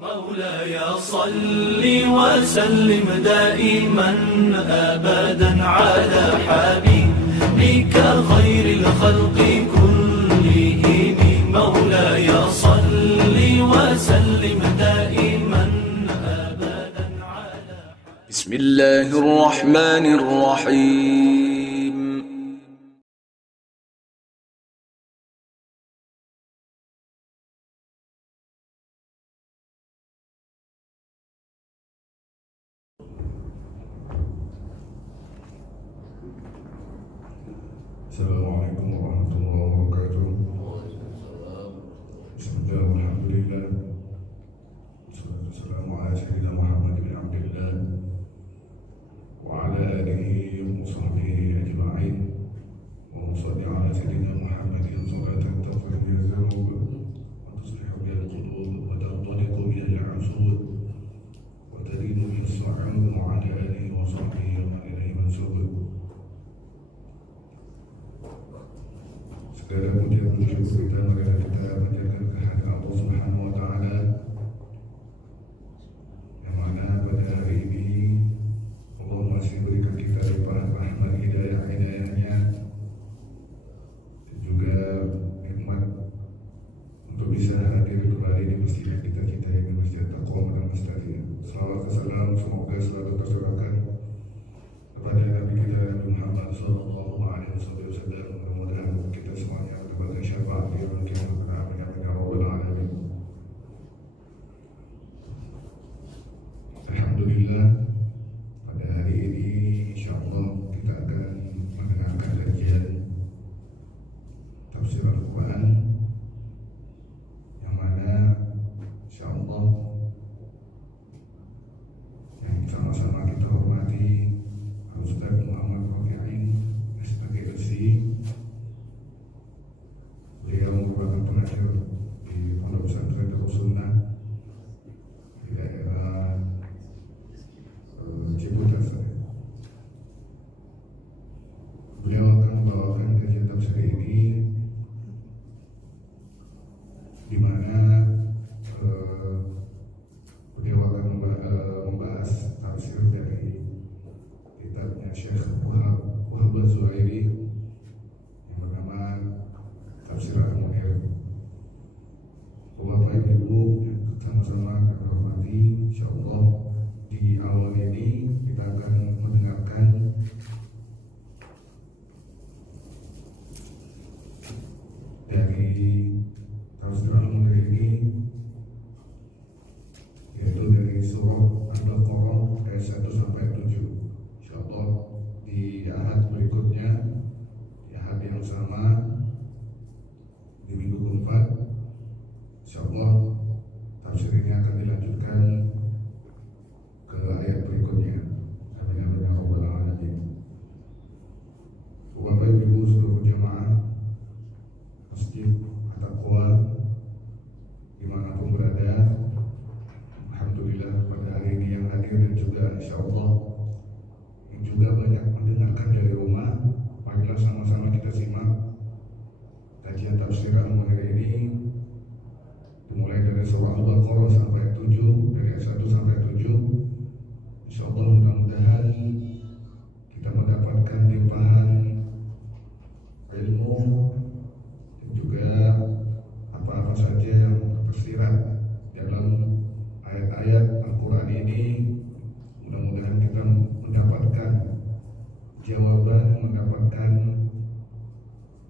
مولاي صل وسلم دائما أبدا على حبيبك خير الخلق كلهم. مولاي صل وسلم دائما أبدا على بسم الله الرحمن الرحيم. Assalamualaikum warahmatullahi wabarakatuh. Bismillah, alhamdulillah. Wassalatu wassalamu ala sayyidina Muhammad bin Abdillah wa ala alihi wa sahbihi ajma'in. Wa salli ala sayyidina Muhammadin salatan taghfir biha dzunub wa tuslihu biha al-qulub wa tanṭaliqu biha al-'usud wa tadinu biha as-sa'ud wa ala alihi wa sahbihi wa man ilayhi mansub. Segala puji dan syukur kita marilah kita panjatkan kehadirat Allah Subhanahu wa taala, yang mana pada hari ini Allah masih berikan kita limpahan rahmat hidayah-hidayahnya dan juga nikmat untuk bisa hadir kembali di masjid kita ini, Masjid Taqwa dan Mustaqim. Salawat dan salam semoga selalu tercurahkan kepada Nabi kita Nabi Muhammad sallallahu alaihi wasallam. Mudah-mudahan kita semuanya mendapatkan syafaat di yaumil qiyamah. Amin amin ya rabbal alamin. Alhamdulillah, pada hari ini insyaallah kita akan mendengarkan kajian tafsir Al-Quran, yang mana insyaallah yang sama-sama kita hormati Ustaz Muhammad Rofi'in sebagai MC. Beliau merupakan pengajar di Pondok Pesantren Darus Sunnah di daerah Ciputat. Beliau akan membawakan kajian tafsir ini, di mana beliau akan membahas tafsir dari kitabnya Syekh Wahab Az-Zuhairi yang bernama Tafsir Al-Munir. Bapak Ibu yang sama-sama kami hormati, insyaallah di awal ini kita akan mendengarkan dari Tafsir Al-Munir ini, yaitu dari surah Al-Baqarah ayat 1 sampai 7. Insyaallah di ahad berikutnya, di ahad yang sama, di minggu keempat, insyaallah tafsir ini akan dilanjutkan ke ayat berikutnya. Amin amin ya rabbal alamin. Bapak Ibu seluruh jamaah Masjid At-Taqwa dimanapun berada, alhamdulillah pada hari ini yang hadir dan juga insyaallah yang juga banyak mendengarkan dari rumah, marilah sama-sama kita simak kajian tafsir Al-Munir ini, dimulai dari surah Al-Baqarah sampai 7, dari ayat 1 sampai 7. Insyaallah mudah-mudahan kita mendapatkan limpahan ilmu dan juga apa-apa saja yang tersirat dalam ayat-ayat Al-Quran ini. Mudah-mudahan kita mendapatkan jawaban, mendapatkan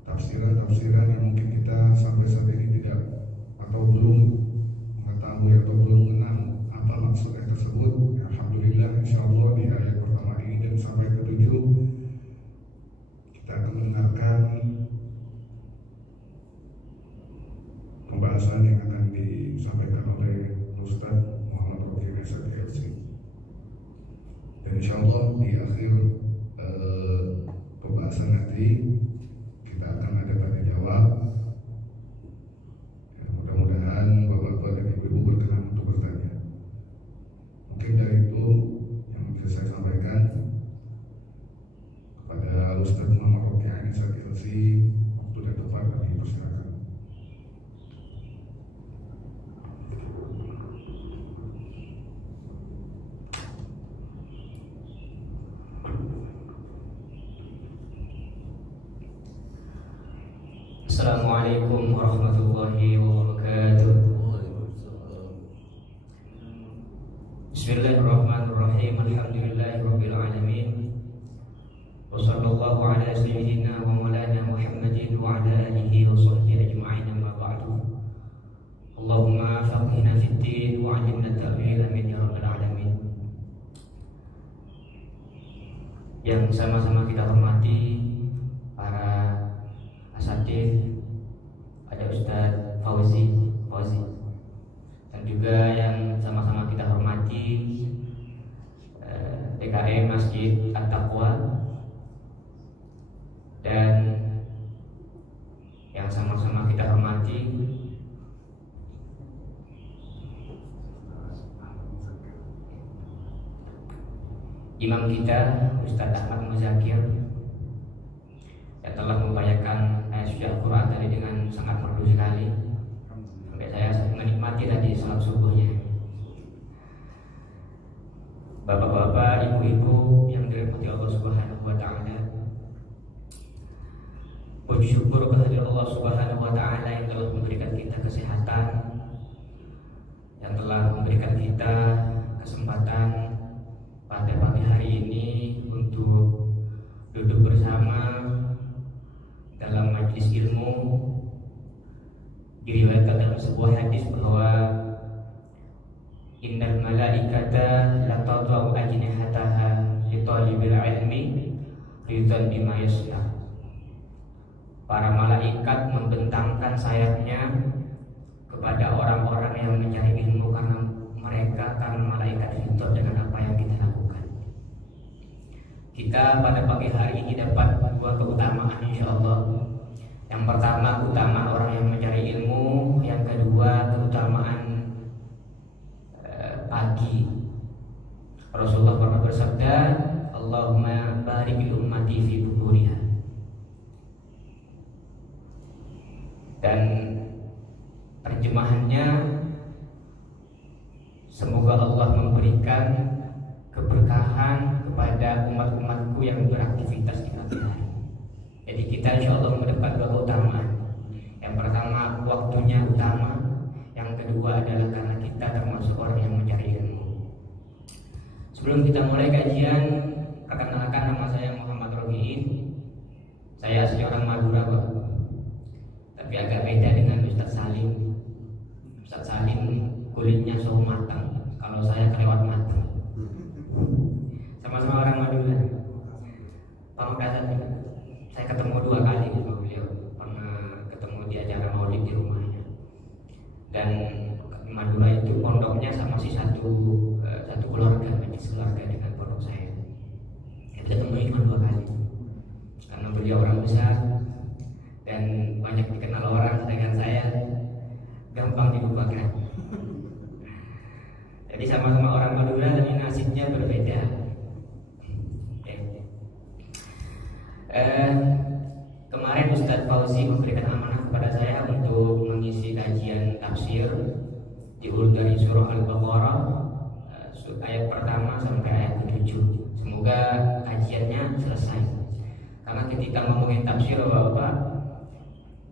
tafsiran-tafsiran yang mungkin kita sampai saat ini tidak atau belum mengetahui atau belum mengenal apa maksud ayat tersebut. Alhamdulillah, insyaallah di ayat pertama ini dan sampai ke-7 kita akan mendengarkan pembahasan yang akan disampaikan oleh Ustaz Muhammad Rofi'in SPLC. Dan insyaallah di akhir pembahasan nanti kita akan ada tanya jawab. Ya, mudah-mudahan bapak-bapak dan ibu-ibu berkenan untuk bertanya. Mungkin dari itu yang bisa saya sampaikan kepada Ustaz Muhammad Rofi'in SPLC. Waktu dan tempat kami persilakan. Assalamualaikum warahmatullahi wabarakatuh. Bismillahirrahmanirrahim. Alhamdulillahirabbil alamin. Wassallallahu ala sayyidina wa maulana Muhammadin wa ala alihi wa sahbihi ajma'in, amma ba'du. Allahumma faqihna fid din wa 'allimna ta'wil, amin ya rabbal alamin. Yang sama-sama kita hormati para asatidz, ada Ustadz Fauzi, dan juga yang sama-sama kita hormati PKM Masjid At-Taqwa, dan yang sama-sama kita hormati imam kita Ustadz Ahmad Muzakir yang telah membacakan ayat suci Al-Quran tadi dengan sangat merdu sekali, sampai saya menikmati tadi salat subuhnya. Bapak-bapak, ibu-ibu yang dirahmati Allah Subhanahu wa Ta'ala, puji syukur kehadirat Allah Subhanahu wa Ta'ala yang telah memberikan kita kesehatan, yang telah memberikan kita kesempatan pada pagi hari ini untuk duduk bersama dalam majelis ilmu. Diriwayatkan dalam sebuah hadis bahwa innal malaikata la tadau ajnihataha li talibil ilmi ridan bima yasna. Para malaikat membentangkan sayapnya kepada orang-orang yang mencari ilmu karena malaikat ridho dengan apa yang kita lakukan. Kita pada pagi hari ini dapat dua keutamaan insyaallah. Yang pertama keutamaan orang yang mencari ilmu, yang kedua keutamaan pagi. Rasulullah pernah bersabda, Allahumma barik li ummati fi bukuriha. Dan terjemahannya, semoga Allah memberikan keberkahan kepada umat-umatku yang beraktivitas di pagi hari. Jadi kita insya Allah mendapat dua keutamaan. Yang pertama waktunya utama, yang kedua adalah karena kita termasuk orang yang mencari ilmu. Sebelum kita mulai kajian, perkenalkan, nama saya Muhammad Robiin. Saya asli orang Madura, Pak. Tapi agak beda dengan Ustadz Salim. Ustadz Salim kulitnya so matang, kalau saya kelewat matang. Sama-sama orang Madura. Pamekasan, saya ketemu dua kali sama beliau. Pernah ketemu di acara maulid di rumahnya. Dan Madura itu pondoknya sama si satu keluarga, majlis keluarga dengan pondok saya. Kita ketemu cuma dua kali. Karena beliau orang besar dan banyak dikenal orang, dengan saya gampang dilupakan. Jadi sama-sama orang Madura tapi nasibnya berbeda. Kemarin Ustadz Fauzi memberikan amanah kepada saya untuk mengisi kajian tafsir diulang dari surah Al-Baqarah ayat pertama sampai ayat ke-7. Semoga kajiannya selesai. Karena ketika ngomongin tafsir Bapak,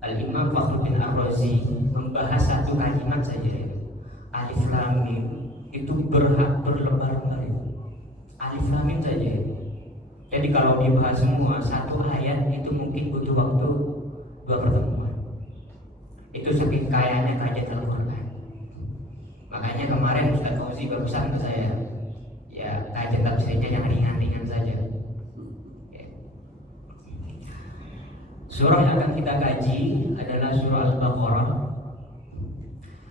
Al-Imam Fakhruddin Ar-Razi membahas satu kalimat saja, Alif Lam Mim, itu berhak berlebar-lebar. Alif Lam Mim saja. Jadi kalau dibahas semua satu ayat itu mungkin butuh waktu 2 pertemuan. Itu saking kayanya kajian Al-Quran. Makanya kemarin Ustadz Fauzi berpesan ke saya, ya kajian tafsirnya yang ringan-ringan saja. Surah yang akan kita kaji adalah surah Al-Baqarah.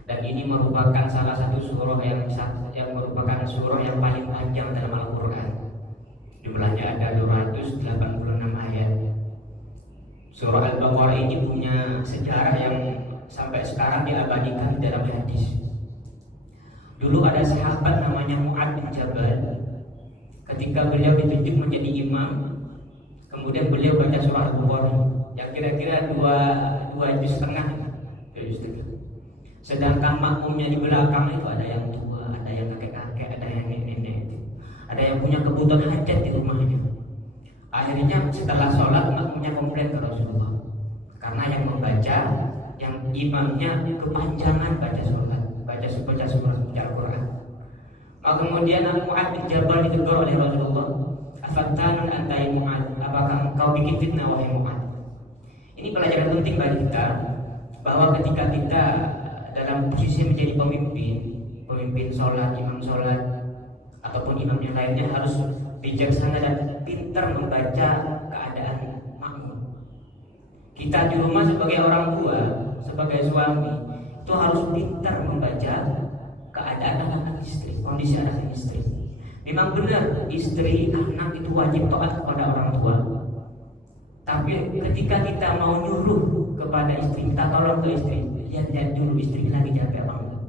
Dan ini merupakan salah satu surah yang merupakan surah yang paling panjang dalam Al-Quran. Jumlahnya ada 286 ayat. Surah Al-Baqarah ini punya sejarah yang sampai sekarang diabadikan dalam hadis. Dulu ada sahabat namanya Mu'ad bin Jabal. Ketika beliau ditunjuk menjadi imam, kemudian beliau baca surah Al-Baqarah yang kira-kira 2 juz setengah. Sedangkan makmumnya di belakang itu ada yang tua, ada yang kakek-kakek, ada yang nenek-nenek, ada yang punya kebutuhan hajat di rumahnya. Akhirnya setelah sholat makmumnya komplain ke Rasulullah, Karena yang membaca, yang imamnya kepanjangan baca surat, baca surat Al-Quran. Maka kemudian Mu'adz bin Jabal ditegur oleh Rasulullah, "Afattanun anta ya Mu'adz? Apakah engkau bikin fitnah wahai Mu'adz?" Ini pelajaran penting bagi kita, bahwa ketika kita dalam posisi menjadi pemimpin sholat, imam sholat, ataupun imam yang lainnya, harus bijaksana dan pintar membaca keadaan makmum. Kita di rumah sebagai orang tua, sebagai suami, itu harus pintar membaca keadaan anak istri, kondisi anak istri. Memang benar istri, anak itu wajib taat kepada orang tua. Tapi ketika kita mau nyuruh kepada istri, minta tolong ke istri, lihat dulu istri lagi capek apa enggak.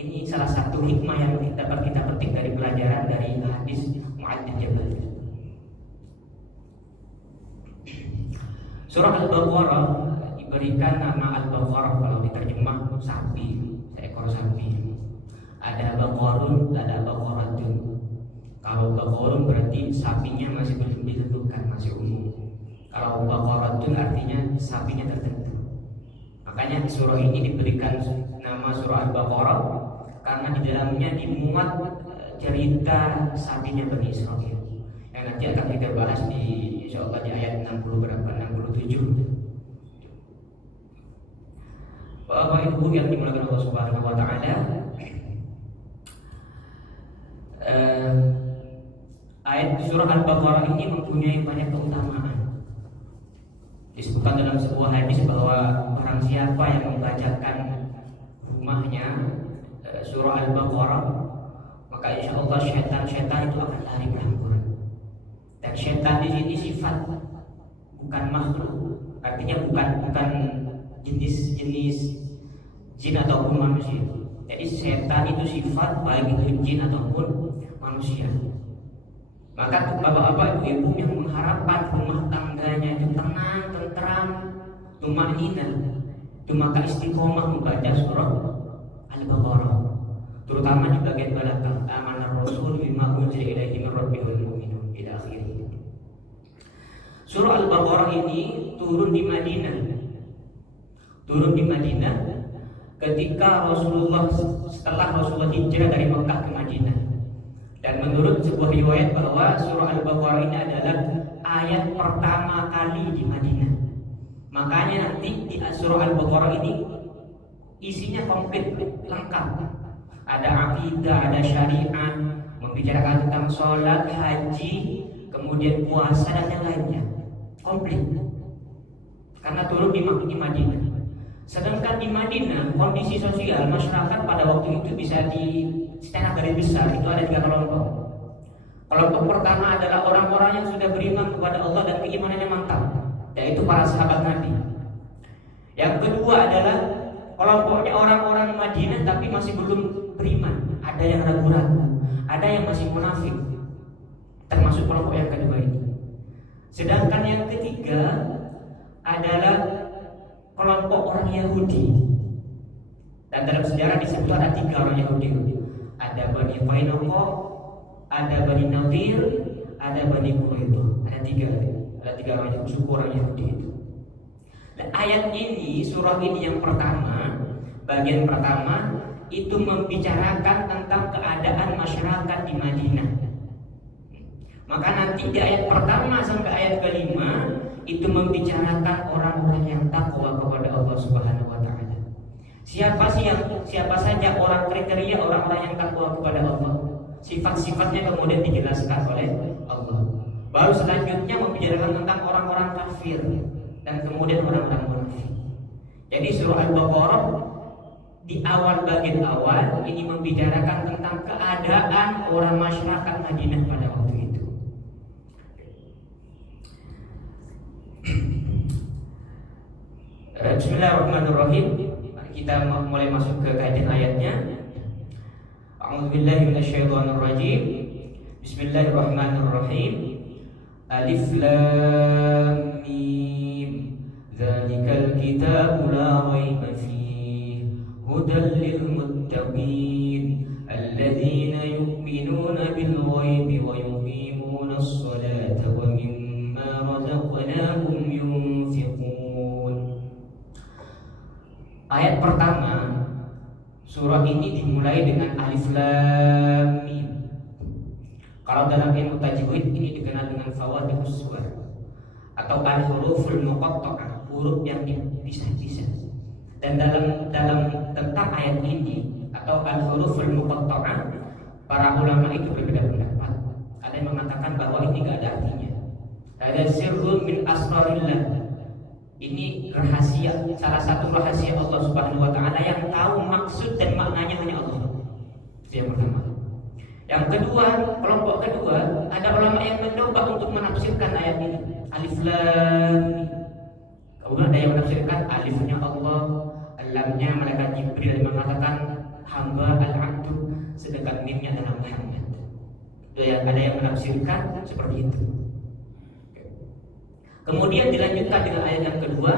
Ini salah satu hikmah yang dapat kita petik dari pelajaran dari hadis Mu'adz bin Jabal. Surah Al-Baqarah diberikan nama Al-Baqarah kalau diterjemah sapi, seekor sapi. Ada Baqarun, ada Baqaratun. Kalau Baqarun berarti sapinya masih belum ditentukan, masih umum. Kalau Baqaratun artinya sapinya tertentu. Makanya surah ini diberikan nama surah Al-Baqarah karena di dalamnya dimuat cerita sapinya Bani Israil. Yang nanti akan kita bahas di insyaallah di ayat 60 berapa? 67. Bapak Ibu yang dimuliakan Allah Subhanahu wa taala, ayat surah Al-Baqarah ini mempunyai banyak keutamaan. Disebutkan dalam sebuah hadis bahwa barang siapa yang membacakan rumahnya surah Al-Baqarah, maka insya Allah syaitan itu akan lari berhamburan. Dan syaitan di sini sifat, bukan makhluk, artinya bukan jenis jin ataupun manusia. Jadi syaitan itu sifat, baik itu jin ataupun manusia. Maka bapak-bapak, ibu-ibu yang mengharapkan rumah tangganya itu tenang, tentram, tumanina, itu maka istiqomah membaca surah Al-Baqarah, terutama di bagian belakang, amanar rasul bima unzila ilaihi min rabbihil mu'minun ila akhirih. Surah Al-Baqarah ini turun di Madinah ketika setelah Rasulullah hijrah dari Mekah ke Madinah. Dan menurut sebuah riwayat bahwa surah Al-Baqarah ini adalah ayat pertama kali di Madinah. Makanya nanti di surah Al-Baqarah ini isinya komplit, lengkap. Ada akidah, ada syariat, membicarakan tentang sholat, haji, kemudian puasa dan yang lainnya. Komplit. Karena turun di Madinah. Sedangkan di Madinah kondisi sosial masyarakat pada waktu itu bisa secara garis besar itu ada 3 kelompok. Kelompok pertama adalah orang-orang yang sudah beriman kepada Allah dan keimanannya mantap, yaitu para sahabat Nabi. Yang kedua adalah kelompoknya orang-orang Madinah tapi masih belum beriman, ada yang ragu-ragu, ada yang masih munafik, termasuk kelompok yang kedua ini. Sedangkan yang ketiga adalah kelompok orang Yahudi. Dan dalam sejarah disebut ada 3 orang Yahudi. Ada Bani Qainuqa, ada Bani Nadir, ada Bani Quraidah. Ada 3 orang Yahudi, suku orang Yahudi itu. Dan ayat ini, surah ini yang pertama, bagian pertama itu membicarakan tentang keadaan masyarakat di Madinah. Maka nanti di ayat pertama sampai ayat kelima itu membicarakan orang-orang yang takwa kepada Allah Subhanahu wa taala. Siapa saja orang kriteria orang-orang yang takwa kepada Allah. Sifat-sifatnya kemudian dijelaskan oleh Allah. Baru selanjutnya membicarakan tentang orang-orang kafir dan kemudian orang-orang munafik. Jadi surah Al-Baqarah di bagian awal ini membicarakan tentang keadaan orang masyarakat Madinah pada waktu itu. Bismillahirrahmanirrahim. Mari kita mulai masuk ke kajian ayatnya. A'udzubillahi minasyaitonirrajim. Bismillahirrahmanirrahim. Alif Lam Mim. Dzalikal kitabu la raiba fihi hudan lil muttaqin alladzina yu'minuna bil ghaibi wa yuqimuna as-salata wa mimma razaqnahum yunfiqun. ayat pertama surah ini dimulai dengan alif lam mim. Kalau dalam ilmu tajwid ini dikenal dengan fawadihus suwar atau al-huruful muqatta'ah, huruf yang dipisah-pisah. Dan dalam tentang ayat ini atau al-huruful muqatta'ah, para ulama itu berbeda pendapat. Ada yang mengatakan bahwa ini tidak ada artinya. Ada sirrun min asrarillah. Ini rahasia, salah satu rahasia Allah Subhanahu wa taala yang tahu maksud dan maknanya hanya Allah. Itu yang pertama. Yang kedua, kelompok kedua, ada ulama yang mencoba untuk menafsirkan ayat ini. Alif lam mim. Kemudian ada yang menafsirkan alifnya Allah, lamnya malaikat Jibril yang mengatakan hamba al-abdu, sedangkan mimnya adalah Muhammad. Ada yang menafsirkan seperti itu. Kemudian dilanjutkan dengan ayat yang kedua,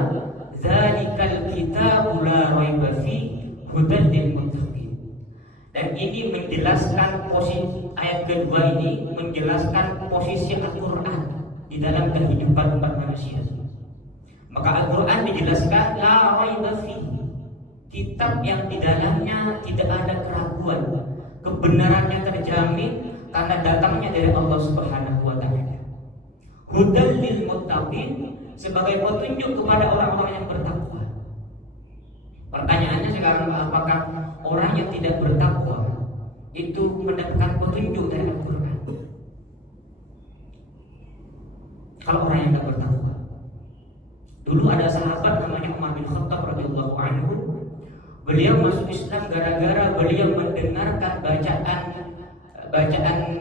dzalikal kitabu la raiba fihi hudan lil muttaqin. Dan ini menjelaskan posisi ayat kedua ini menjelaskan posisi Al-Qur'an di dalam kehidupan umat manusia. Maka Al-Qur'an dijelaskan la raiba fihi, kitab yang di dalamnya tidak ada keraguan, kebenarannya terjamin karena datangnya dari Allah Subhanahu wa taala. Hudan lil muttaqin, sebagai petunjuk kepada orang-orang yang bertakwa. Pertanyaannya sekarang, apakah orang yang tidak bertakwa itu mendapatkan petunjuk dari Al-Qur'an? Kalau orang yang tidak bertakwa, dulu ada sahabat namanya Umar bin Khattab radhiyallahu anhu. Beliau masuk Islam gara-gara beliau mendengarkan bacaan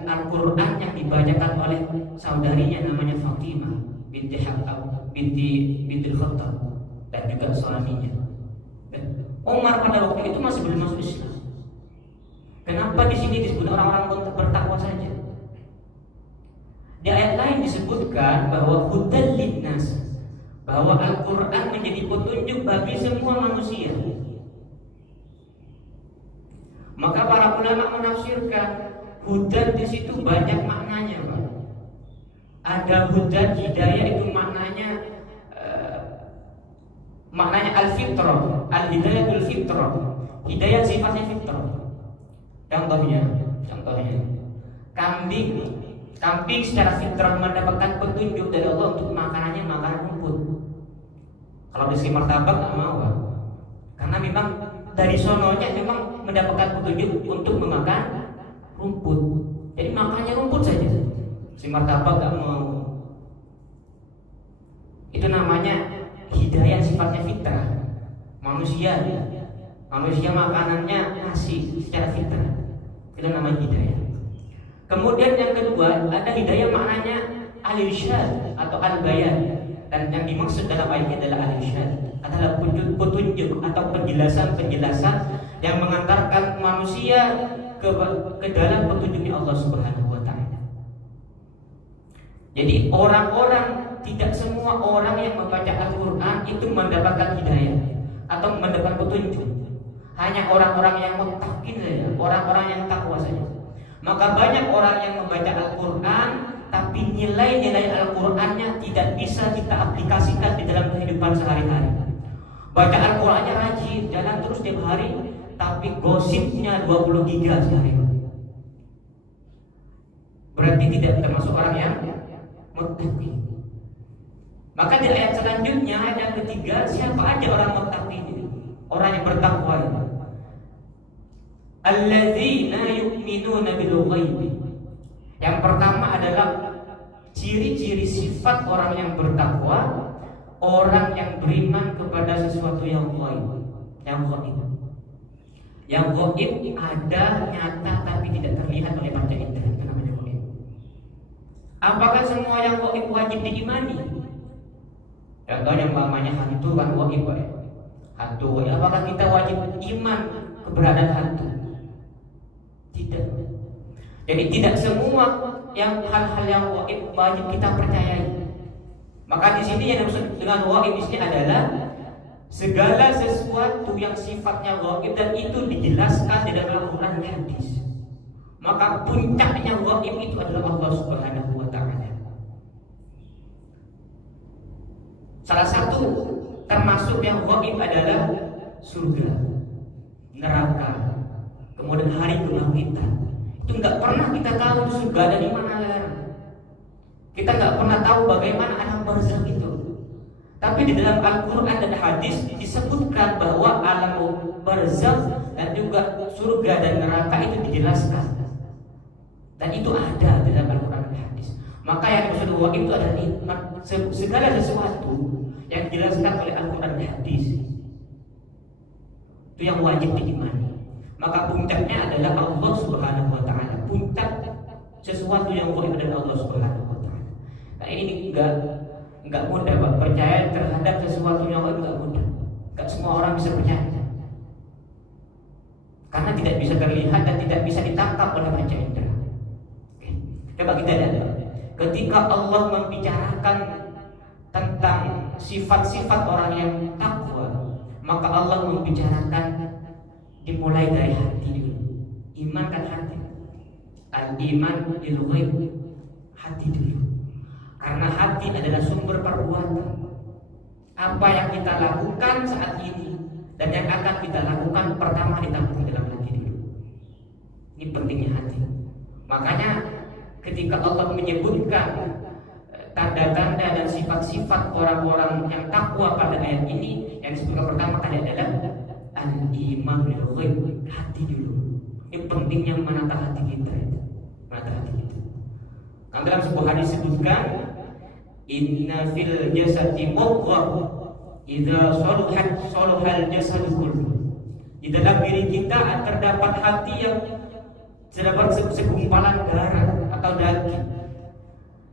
Al-Quran yang dibacakan oleh saudarinya namanya Fatimah binti Khattab dan juga suaminya. Umar pada waktu itu masih belum masuk Islam. Kenapa di sini disebut orang-orang bertakwa saja? Di ayat lain disebutkan bahwa hudan linnas, bahwa Al-Quran menjadi petunjuk bagi semua manusia. Maka para ulama menafsirkan hudan di situ banyak maknanya, Pak. Ada hudan hidayah itu maknanya al-fitrah, al-hidayatul fitrah. Hidayah sifatnya fitrah. Contohnya kambing secara fitrah mendapatkan petunjuk dari Allah untuk makanannya makan rumput. Kalau di martabak nggak mau, Pak. Karena memang dari sononya memang mendapatkan petunjuk untuk memakan rumput. Jadi makannya rumput saja. Si martabak gak mau. Itu namanya hidayah sifatnya fitrah. Manusia makanannya nasi secara fitrah. Itu namanya hidayah. Kemudian yang kedua, ada hidayah maknanya al-irsyad atau al-bayan. Dan yang dimaksud dalam ayat ini adalah al-irsyad, adalah petunjuk atau penjelasan yang mengantarkan manusia ke dalam petunjuknya Allah Subhanahu wa taala. Jadi tidak semua orang yang membaca Al-Qur'an itu mendapatkan hidayah atau mendapat petunjuk. Hanya orang-orang yang muttaqin saja, orang-orang yang takwa saja. Maka banyak orang yang membaca Al-Qur'an tapi nilai-nilai Al-Qur'annya tidak bisa kita aplikasikan di dalam kehidupan sehari-hari. Baca Al-Qur'annya rajin, jalan terus tiap hari, tapi gosipnya 20 giga sehari. Berarti tidak termasuk orang yang muttaqi. Maka di ayat selanjutnya, ayat yang ketiga, siapa aja orang muttaqi ini? Orang yang bertakwa ini. Alladzina yu'minuna bil ghaib. Yang pertama adalah ciri-ciri sifat orang yang bertakwa, orang yang beriman kepada sesuatu yang ghaib, yang ghaib. Yang ghaib ada, nyata, tapi tidak terlihat oleh mata indera. Itu namanya ghaib. Apakah semua yang ghaib wajib diimani? Contohnya umpamanya hantu kan ghaib, Pak. Hantu ghaib. Apakah kita wajib iman keberadaan hantu? Tidak. Jadi tidak semua hal-hal yang ghaib wajib kita percayai. Maka di sini yang dimaksud dengan ghaib di sini adalah segala sesuatu yang sifatnya ghaib dan itu dijelaskan di dalam Al-Qur'an dan hadis. Maka puncaknya ghaib itu adalah Allah Subhanahu wa taala. Salah satu termasuk yang ghaib adalah surga, neraka, kemudian hari kebangkitan. Itu nggak pernah kita tahu surga ada di mana. Kita nggak pernah tahu bagaimana alam barzakh itu. Tapi di dalam Al-Quran dan hadis disebutkan bahwa alam barzakh dan juga surga dan neraka itu dijelaskan. Dan itu ada di dalam Al-Quran dan hadis. Maka yang dimaksud bahwa itu adalah nikmat, segala sesuatu yang dijelaskan oleh Al-Quran dan hadis itu yang wajib diimani. Maka puncaknya adalah Allah Subhanahu wa Ta'ala. Puncak sesuatu yang wajib adalah Allah Subhanahu wa Ta'ala. Nah ini enggak mudah, Pak. Percaya terhadap sesuatu yang wajib enggak mudah. Enggak semua orang bisa percaya. Karena tidak bisa terlihat dan tidak bisa ditangkap oleh panca indera. Oke. Coba kita lihat. Ketika Allah membicarakan tentang sifat-sifat orang yang takwa, maka Allah membicarakan dimulai dari hati dulu. Iman kan hati. Al-iman bil ghaib, hati dulu. Karena hati adalah sumber perbuatan. Apa yang kita lakukan saat ini dan yang akan kita lakukan pertama ditampung dalam hati dulu. Ini pentingnya hati. Makanya ketika Allah menyebutkan tanda-tanda dan sifat-sifat orang-orang yang takwa pada ayat ini, yang disebutkan pertama kali adalah al-iman bil ghaib, hati dulu. Ini pentingnya menata hati kita. Menata hati kita. Nah, dalam sebuah hadis disebutkan inna fil jasadi mudghah idza saluhat saluhal jasadu kullu. Di dalam diri kita terdapat hati yang terdapat segumpalan darah atau daging.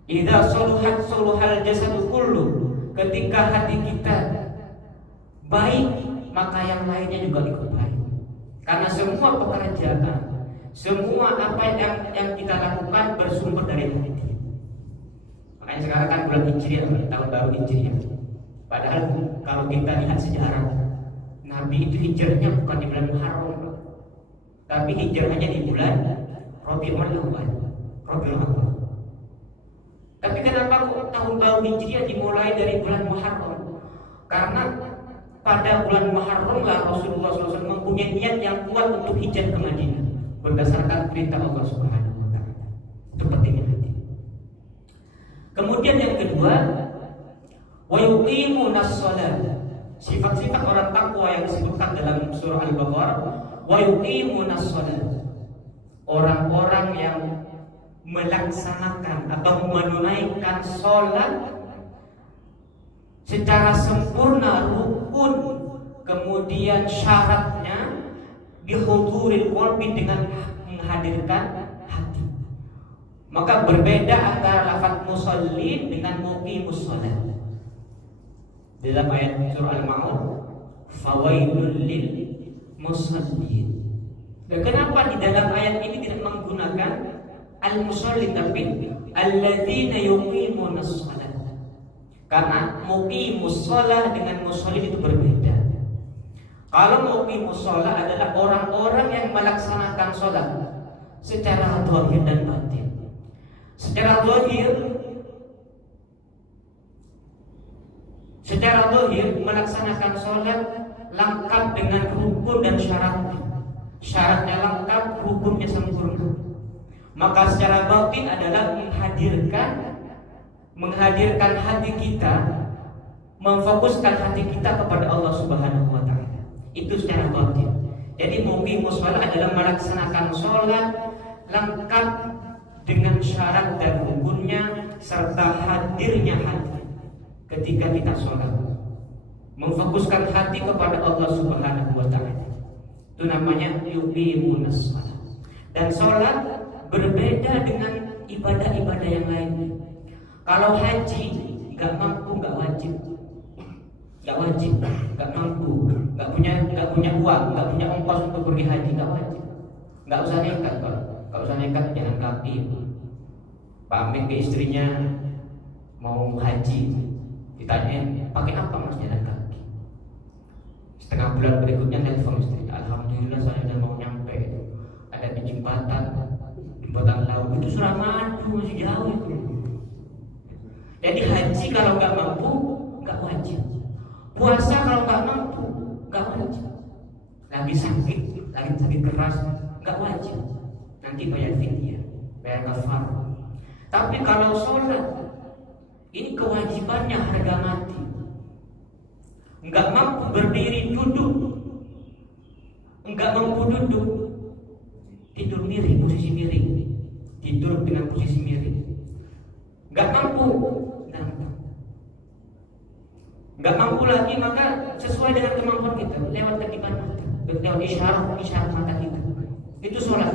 Idza saluhat saluhal jasadu kullu. Ketika hati kita baik, maka yang lainnya juga ikut baik. Karena semua pekerjaan, semua apa yang kita lakukan bersumber dari hati. Makanya sekarang kan bulan Hijriah, tahun baru Hijriah. Padahal kalau kita lihat sejarah, Nabi itu hijrahnya bukan di bulan Muharram, tapi hijrahnya di bulan Rabiul Awal. Tapi kenapa kok tahun baru Hijriah dimulai dari bulan Muharram? Karena pada bulan Muharram lah Rasulullah SAW mempunyai niat yang kuat untuk hijrah ke Madinah berdasarkan perintah Allah Subhanahu wa Ta'ala. Itu pentingnya hati. Kemudian yang kedua, wa yuqimunas shalah. Sifat-sifat orang takwa yang disebutkan dalam surah Al-Baqarah, wa yuqimunas shalah. Orang-orang yang melaksanakan atau menunaikan sholat secara sempurna, rukun, kemudian syaratnya bihuduril qalbi, dengan menghadirkan hati. Maka berbeda antara lafaz musallin dengan muqimus shalah. Dalam ayat surah Al-Ma'un, fawailul lil musallin. Dan kenapa di dalam ayat ini tidak menggunakan al-musallin tapi alladzina yuqimunas shalah? Karena muqimus shalah dengan musallin itu berbeda. Kalau muqimus shalah adalah orang-orang yang melaksanakan sholat secara zahir dan batin. Secara zahir melaksanakan sholat lengkap dengan rukun dan syaratnya. Syaratnya lengkap, rukunnya sempurna. Maka secara batin adalah menghadirkan hati kita, memfokuskan hati kita kepada Allah Subhanahu wa Ta'ala. Itu secara batin. Jadi muqimus shalah adalah melaksanakan sholat lengkap dengan syarat dan rukunnya serta hadirnya hati ketika kita sholat. Memfokuskan hati kepada Allah Subhanahu wa Ta'ala. Itu namanya yuqimunas shalah. Dan sholat berbeda dengan ibadah-ibadah yang lain. Kalau haji nggak mampu, nggak wajib, nggak mampu, nggak punya uang, nggak punya ongkos untuk pergi haji, nggak wajib, nggak usah nekat. Kalau usah nekat jalan kaki, pamit ke istrinya mau haji, ditanyain pakai apa mas, jalan kaki. Setengah bulan berikutnya telepon istri, alhamdulillah saya sudah mau nyampe, ada di jembatan laut itu Suramadu, masih jauh itu. Jadi haji kalau nggak mampu nggak wajib, puasa kalau nggak mampu nggak wajib. lagi sakit keras, nggak wajib. Nanti bayar fidyah, bayar kafar. Tapi kalau sholat, ini kewajibannya harga mati. Nggak mampu berdiri duduk, nggak mampu duduk, tidur miring, posisi miring, tidur dengan posisi miring. Nggak mampu, nggak mampu lagi, maka sesuai dengan kemampuan kita, lewat kekipan mata, lewat isyarat mata kita. Itu sholat.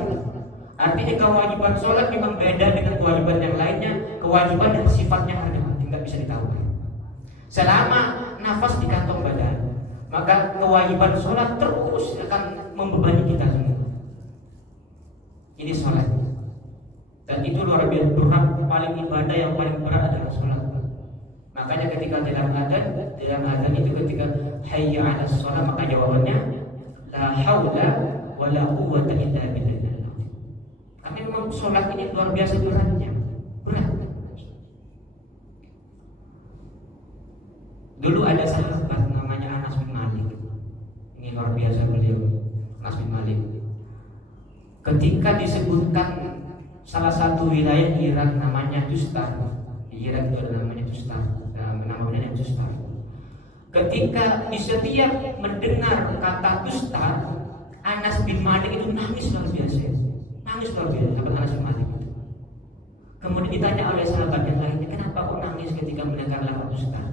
Artinya kewajiban sholat memang beda dengan kewajiban yang lainnya. Kewajiban dan sifatnya harga mati, nggak bisa ditawar. Selama nafas di kantong badan, maka kewajiban sholat terus akan membebani kita semua. Ini sholat. Dan itu luar biasa berat, paling ibadah yang paling berat adalah sholat. Makanya ketika dalam adzan itu ketika hayya 'alas shalah, maka jawabannya la haula wala quwwata illa billah. Karena memang sholat ini luar biasa beratnya. Berat. Dulu ada sahabat namanya Anas bin Malik. Ini luar biasa beliau, Anas bin Malik. Ketika disebutkan salah satu wilayah Irak namanya Tustar, di Irak itu ada namanya Tustar, namanya Tustar. Ketika di setiap mendengar kata Tustar, Anas bin Malik itu nangis luar biasa, sahabat Anas bin Malik. Kemudian ditanya oleh sahabat yang lainnya, kenapa kok nangis ketika mendengar kata Tustar?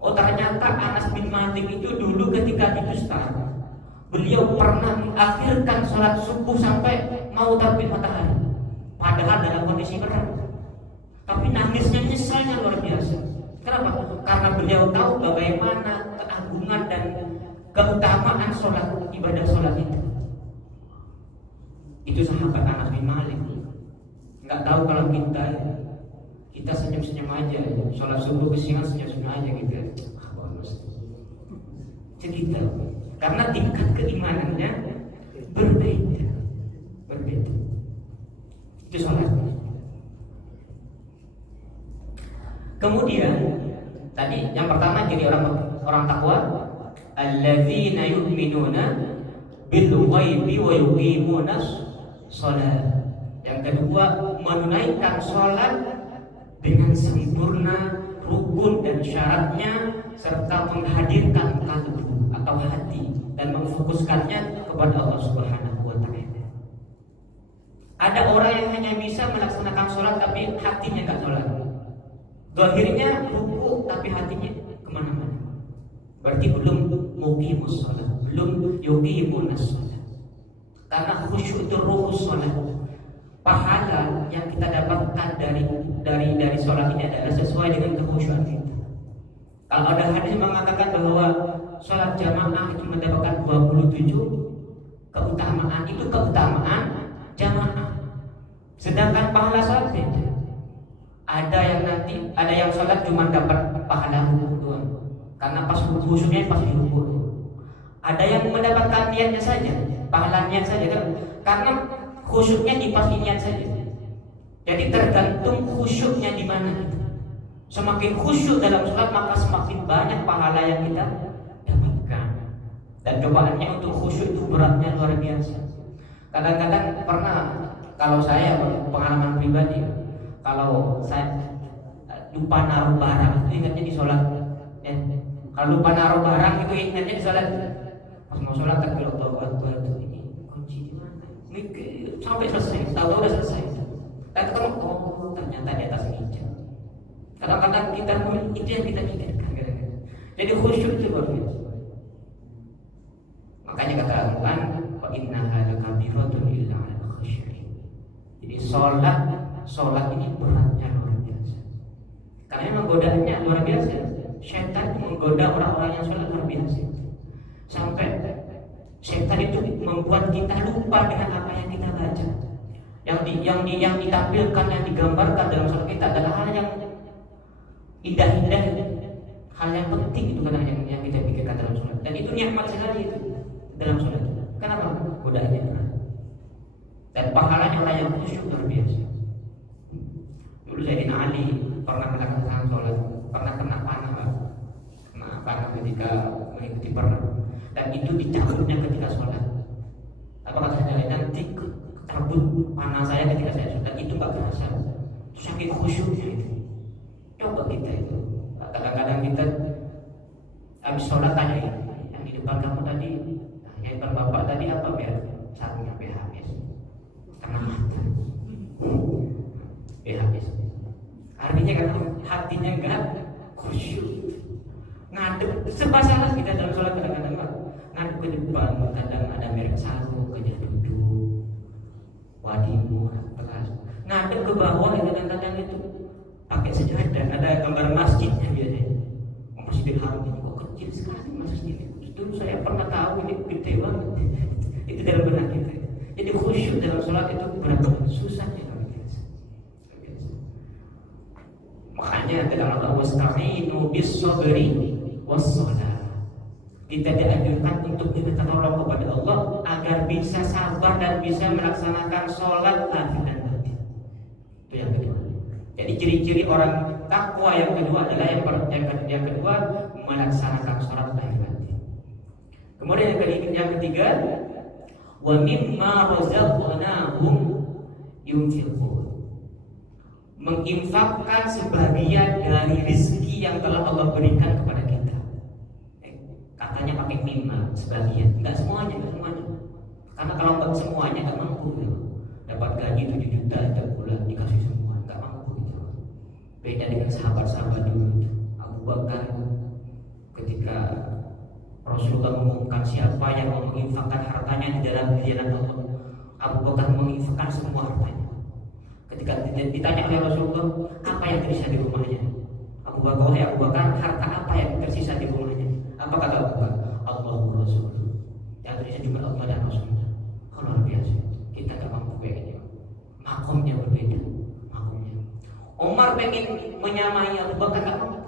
Oh, ternyata Anas bin Malik itu dulu ketika di Tustar, beliau pernah mengakhirkan sholat subuh sampai mau terbit matahari, padahal dalam kondisi berat. Tapi nangisnya nyesalnya luar biasa. Kenapa? Karena beliau tahu bagaimana keagungan dan keutamaan sholat, ibadah sholat itu. Itu sahabat Anas bin Malik. Nggak tahu kalau kita senyum-senyum aja, sholat subuh kesiangan senyum-senyum aja gitu. Cerita. Karena tingkat keimanannya berbeda. Itu sholat. Kemudian tadi yang pertama jadi orang takwa, alladzina yu'minuna bil ghaibi wa yuqimuna shalah. Yang kedua, menunaikan sholat dengan sempurna rukun dan syaratnya, serta menghadirkan kalbu atau hati dan memfokuskannya kepada Allah Subhanahu wa taala. Ada orang yang hanya bisa melaksanakan sholat tapi hatinya enggak sholat. Zahirnya ruku tapi hatinya kemana-mana. Berarti belum muqimus sholat, belum yuqimunas sholat. Karena khusyuk itu ruhus sholat. Pahala yang kita dapatkan dari sholat ini adalah sesuai dengan kekhusyuan kita. Kalau ada hadis mengatakan bahwa sholat jamaah itu mendapatkan 27 keutamaan, itu keutamaan jamaah. Sedangkan pahala sholat beda. Ada yang sholat cuma dapat pahala ruku doang, karena pas khusyuknya pas di ruku. Ada yang mendapatkan niatnya saja, pahala niat saja kan? Karena khusyuknya di pas niat saja. Jadi tergantung khusyuknya di mana. Semakin khusyuk dalam sholat, maka semakin banyak pahala yang kita dapatkan. Dan cobaannya untuk khusyuk itu beratnya luar biasa. Kadang-kadang pernah, kalau saya pengalaman pribadi, kalau saya lupa naruh barang itu ingatnya di sholat. Kalau lupa naruh barang itu ingatnya di sholat. Pas mau sholat takbiratul akbar itu ini kunci di mana? Mikir sampai selesai, tahu udah selesai. Dan ketemu, ternyata di atas meja. Kadang-kadang kita itu yang kita pikirkan. Jadi khusyuk itu luar biasa. Makanya kata Al-Quran, wa innaha lakabiratun illa 'alal khashiyin. Jadi sholat ini beratnya luar biasa. Karena memang godaannya luar biasa. Syaitan menggoda orang-orang yang sholat luar biasa. Sampai syaitan itu membuat kita lupa dengan apa yang kita baca. Yang ditampilkan, yang digambarkan dalam sholat kita adalah hal yang indah-indah, hal yang penting itu kadang yang kita pikirkan dalam sholat. Dan itu nikmat sekali itu dalam sholat. Kenapa? Godaannya berat. Dan pahalanya orang yang khusyuk luar biasa. Dulu Sayyidina Ali pernah melaksanakan sholat, pernah kena panah ketika mengikuti perang. dan itu dicabutnya ketika sholat. Apa kata saya, nanti cabut panah saya ketika saya sholat, itu nggak kerasa, saking khusyuknya itu. Coba kita itu, kadang-kadang kita habis sholat tanya, yang di depan kamu tadi, yang depan bapak tadi apa, biar satu sampai habis, setengah mata, habis. Artinya kan hatinya enggak khusyuk, ngadep. Serba salah kita dalam sholat, kadang-kadang ngadep ke depan, kadang ada merek sarung, kerja duduk, wadimu, keras, ngadep ke bawah, kadang-kadang itu pakai sejadah, ada gambar masjidnya biasanya. Masjidil Haram ini kok kecil sekali masjidnya. Dulu saya pernah tahu ini gede banget. Itu dalam benak kita. Jadi khusyuk dalam sholat itu berapa susahnya kalau biasa. Makanya dalam Allah wasta'inu bis-sabri was-shalah. Kita dianjurkan untuk minta tolong kepada Allah agar bisa sabar dan bisa melaksanakan sholat lahir dan batin. Itu yang kedua. Jadi ciri-ciri orang takwa yang kedua adalah yang kedua melaksanakan sholat lahir batin. Kemudian yang ketiga, wa mimma razaqnahum yunfiqun. Menginfakkan sebagian dari rezeki yang telah Allah berikan kepada kita. Katanya pakai mimma, sebagian, enggak semuanya. Karena kalau enggak semuanya enggak mampu. Dapat gaji 7 juta setiap bulan dikasih semua, enggak mampu gitu. Beda dengan sahabat-sahabat dulu. Abu Bakar ketika Rasulullah mengumumkan siapa yang mau menginfakkan hartanya di dalam jalan Allah, Abu Bakar menginfakkan semua hartanya. Ketika ditanya oleh Rasulullah, apa yang tersisa di rumahnya? Abu Bakar, harta apa yang tersisa di rumahnya? Apa kata Abu Bakar? Allah wa Rasul. Yang tersisa cuma Allah dan Rasulnya. Luar biasa. Kita tak mampu begini. Makomnya berbeda. Umar pengen menyamai Abu Bakar, tak mampu.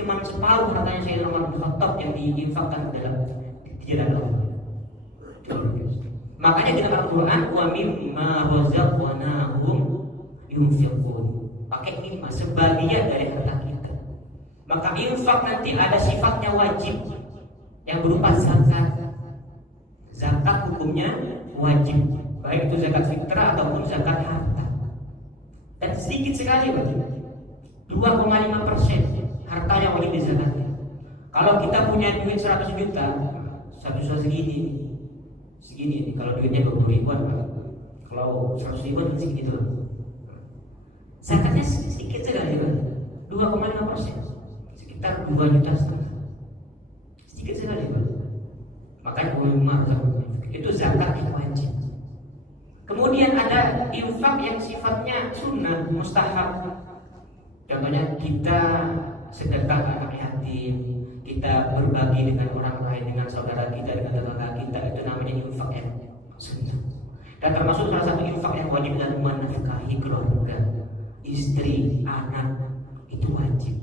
Cuma separuh hartanya Sayyidina Umar bin Khattab yang diinfakkan dalam jalan Allah. Makanya di dalam Al-Quran, wa mimma razaqnahum yunfiqun. Pakai mimma, sebagian dari harta kita. Maka infak nanti ada sifatnya wajib yang berupa zakat. Zakat hukumnya wajib, baik itu zakat fitrah ataupun zakat harta. Dan sedikit sekali wajib, 2,5% harta yang wajib dizakatkan. Kalau kita punya duit 100 juta, 1 juta segini nih. Kalau duitnya 20 ribuan, kalau 100 ribuan segini tuh. Zakatnya sedikit sekali, 2,5%, sekitar 2,5 juta. Sedikit sekali, makanya itu zakat yang wajib. Kemudian ada infak yang sifatnya sunnah, mustahab. Contohnya kita sedekah ke anak yatim, kita berbagi dengan orang lain, dengan saudara kita, dengan tetangga kita, itu namanya infak yang sunnah. Dan termasuk salah satu infak yang wajib adalah menafkahi keluarga, istri, anak, itu wajib.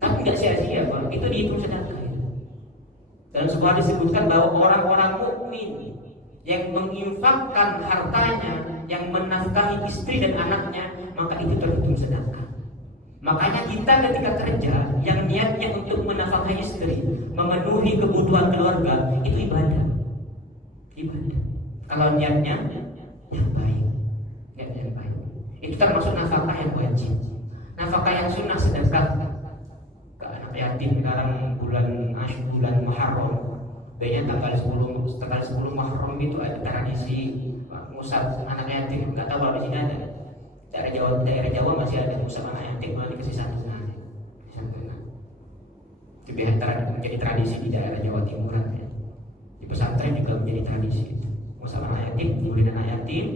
Tapi nggak sia-sia, kalau itu dihitung sedekah. Dalam sebuah disebutkan bahwa orang-orang mukmin yang menginfakkan hartanya, yang menafkahi istri dan anaknya, maka itu terhitung sedekah. Makanya kita ketika kerja yang niatnya untuk menafkahi istri, memenuhi kebutuhan keluarga, itu ibadah. Kalau niatnya yang baik, itu termasuk nafkah yang wajib. Nafkah yang sunnah sedekah ke anak yatim sekarang bulan Muharram. Kayaknya tanggal 10 Muharram itu ada tradisi musab anak yatim. Enggak tahu kalau di sini ada. Daerah Jawa masih ada musab anak yatim, malah dikasih santunan. Itu menjadi tradisi di daerah Jawa Timuran ya. Di pesantren juga menjadi tradisi itu. Musab anak yatim, kemudian anak yatim,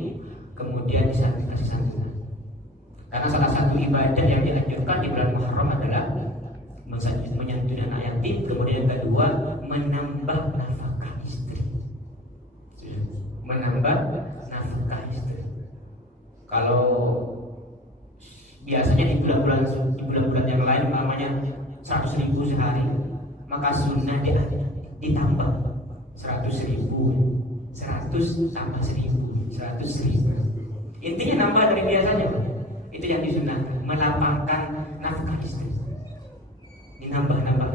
kemudian dikasih santunan. Karena salah satu ibadah yang dianjurkan di bulan Muharram adalah menyantuni anak yatim, kemudian yang kedua menambah nafkah istri. Kalau biasanya di bulan-bulan yang lain namanya 100.000 sehari, maka sunnah ditambah 100.000, 100 tambah 100.000. Intinya nambah dari biasanya. Itu yang disunahkan, melapangkan nafkah istri. Nambah nafkah.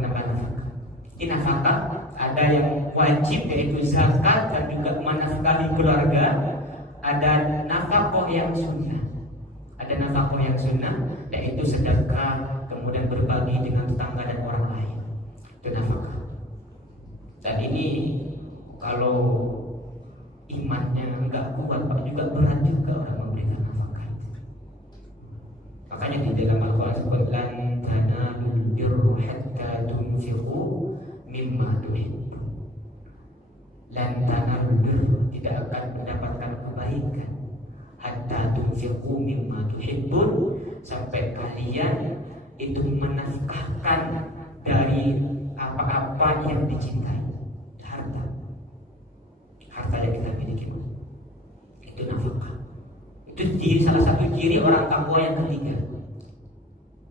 Ini nafkah ada yang wajib yaitu zakat dan juga menafkahi keluarga, ada nafkah yang sunnah. Ada nafkah yang sunnah yaitu sedekah, kemudian berbagi dengan tetangga dan orang lain. Itu nafkah. Dan ini kalau imannya enggak kuat, Pak, juga berat juga orang memberikan nafkah. Makanya di dalam Al-Quran sebut lan tanalul birra hatta tunfiqu mimma tuhibbu. Lan tanalul birra, tidak akan mendapatkan kebaikan hatta tunfiqu mimma tuhibbun, sampai kalian itu menafkahkan dari apa-apa yang dicintai. Harta yang kita miliki itu nafkah. Itu salah satu ciri orang takwa yang ketiga.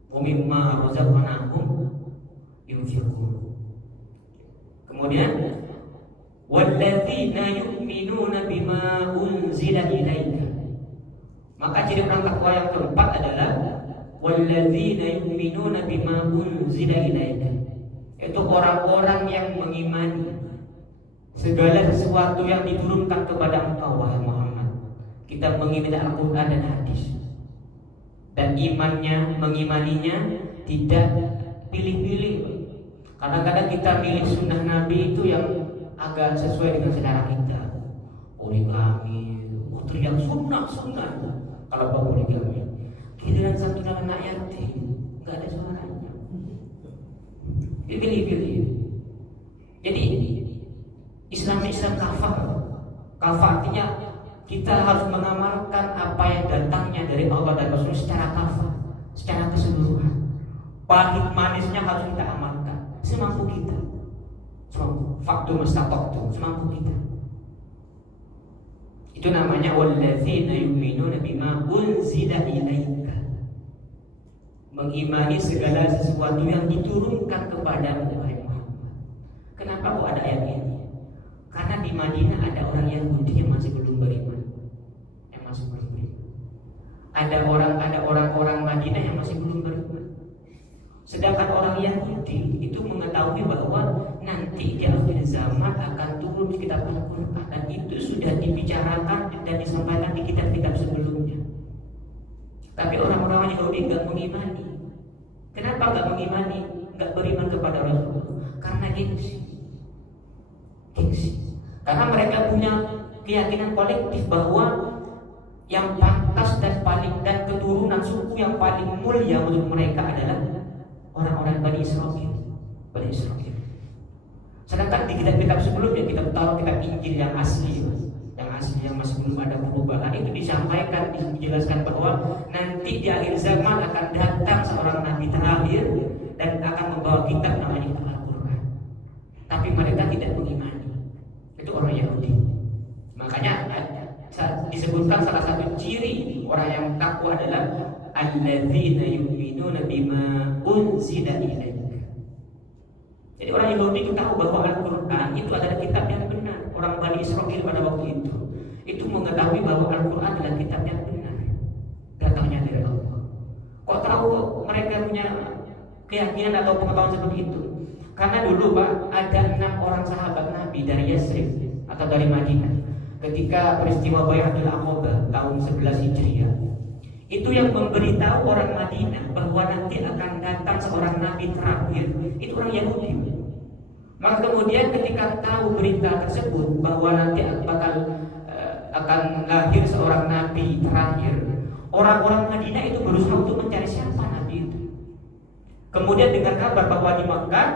Wa mimma razaqnahum yunfiqun. Kemudian walladzina yu'minuna bima unzila ilaika. Maka ciri orang takwa yang keempat adalah walladzina yu'minuna bima unzila ilaika. Itu orang-orang yang mengimani segala sesuatu yang diturunkan kepada engkau wahai Muhammad. Kita mengimani Al-Quran dan hadis, dan mengimaninya tidak pilih-pilih. Kadang-kadang kita pilih sunnah Nabi itu yang agak sesuai dengan selera kita. Poligami, teriak sunnah. Kalau poligami, giliran santunan anak yatim nggak ada suaranya. Pilih-pilih. Jadi Islam kafah artinya kita harus mengamalkan apa yang datangnya dari Allah dan Rasul secara kafah, secara keseluruhan. Pahit manisnya harus kita amalkan semampu kita. Faktu mastata'tu, semampu kita. Itu namanya walladzina yu'minuna bima unzila ilaika. Mengimani segala sesuatu yang diturunkan kepadamu wahai Muhammad. Kenapa kok ada ayat ini? Karena di Madinah ada orang Yahudi yang masih belum beriman, Ada orang-orang Madinah yang masih belum beriman. Sedangkan orang Yahudi itu mengetahui bahwa nanti di akhir zaman akan turun kitab Al-Quran, dan itu sudah dibicarakan dan disampaikan di kitab-kitab sebelumnya. Tapi orang-orang Yahudi nggak mengimani. Kenapa nggak mengimani? Nggak beriman kepada Rasulullah? Karena gengsi. Karena mereka punya keyakinan kolektif bahwa yang pantas dan keturunan suku yang paling mulia untuk mereka adalah orang-orang Bani Israil. Sedangkan di kitab-kitab sebelumnya, kitab Taurat, kitab Injil yang asli yang masih belum ada perubahan, itu disampaikan, dijelaskan bahwa nanti di akhir zaman akan datang seorang nabi terakhir dan akan membawa kitab namanya Al-Quran. Tapi mereka tidak mengimani. Itu orang Yahudi. Makanya disebutkan salah satu ciri orang yang takwa adalah alladzina yu'minuna bima unzila ilaika. Jadi orang Yahudi itu tahu bahwa Al-Quran itu adalah kitab yang benar. Orang Bani Israil pada waktu itu mengetahui bahwa Al-Quran adalah kitab yang benar, datangnya dari Allah. Kok tahu mereka punya keyakinan atau pengetahuan seperti itu? Karena dulu Pak, ada 6 orang sahabat Nabi dari Yasrib atau dari Madinah ketika peristiwa Bai'atul Aqabah tahun 11 Hijriah. Itu yang memberitahu orang Madinah bahwa nanti akan datang seorang nabi terakhir, itu orang Yahudi. Maka kemudian ketika tahu berita tersebut bahwa nanti akan lahir seorang nabi terakhir, orang-orang Madinah itu berusaha untuk mencari siapa nabi itu. Kemudian dengar kabar bahwa di Makkah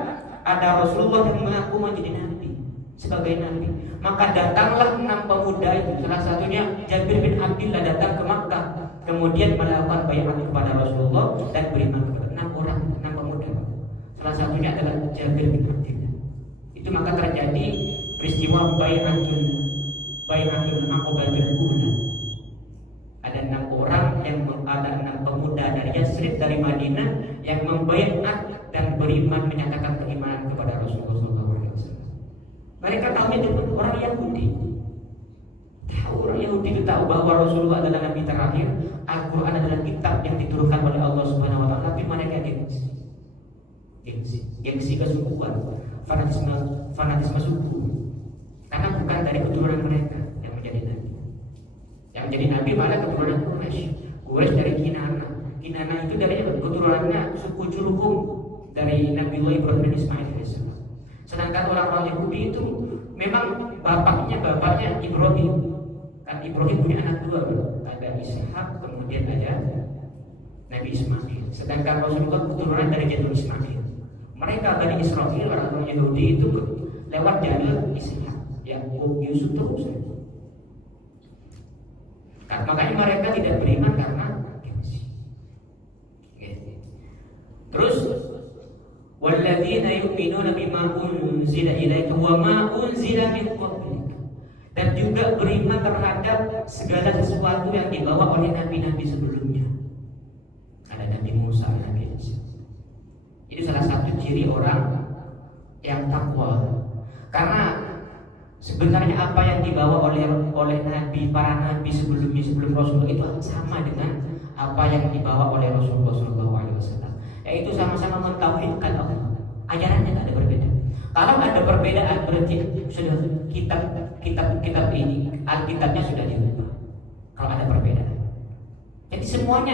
ada Rasulullah yang mengaku menjadi nabi, sebagai nabi. Maka datanglah 6 pemuda itu, salah satunya Jabir bin Abdullah datang ke Makkah, kemudian melakukan baiat kepada Rasulullah dan beriman kepada 6 pemuda. Salah satunya adalah Jabir bin Abdullah. Itu maka terjadi peristiwa baiatul Aqabatul Ula. Ada 6 pemuda dari Yasrib, dari Madinah yang membaiat dan beriman, menyatakan keimanan kepada Rasulullah SAW. Mereka tahunya itu orang Yahudi. Orang Yahudi itu tahu bahwa Rasulullah adalah nabi terakhir, Al-Quran adalah kitab yang diturunkan oleh Allah Subhanahu wa taala, tapi mereka gengsi kesukuan. fanatisme suku. Karena bukan dari keturunan mereka yang menjadi nabi. Yang menjadi nabi malah keturunan Quraisy. Quraisy dari Kinana. Kinana itu dari keturunannya suku Jurhum dari Nabi Ibrahim dan Ismail AS. Sedangkan orang-orang Yahudi itu memang bapaknya Ibrahim. Kan Ibrahim punya anak dua, ada Ishak, kemudian ada Nabi Ismail. Sedangkan Rasulullah keturunan dari jalur Ismail. Mereka dari Israel, orang-orang Yahudi itu lewat jalur Ishak, Yakub, Yusuf terus. Makanya mereka tidak beriman karena gengsi. Terus walladzina yu'minuna bima unzila ilaika wa ma unzila min qablika, dan juga beriman terhadap segala sesuatu yang dibawa oleh nabi-nabi sebelumnya. Ada Nabi Musa, Nabi Isa. Itu salah satu ciri orang yang takwa. Karena sebenarnya apa yang dibawa oleh nabi, para nabi sebelum Rasulullah itu sama dengan apa yang dibawa oleh Rasulullah SAW. Yaitu sama-sama mentauhidkan Allah. Ajarannya tidak ada berbeda. Kalau ada perbedaan berarti sudah kitab ini, Alkitabnya sudah diubah. Kalau ada perbedaan. Jadi semua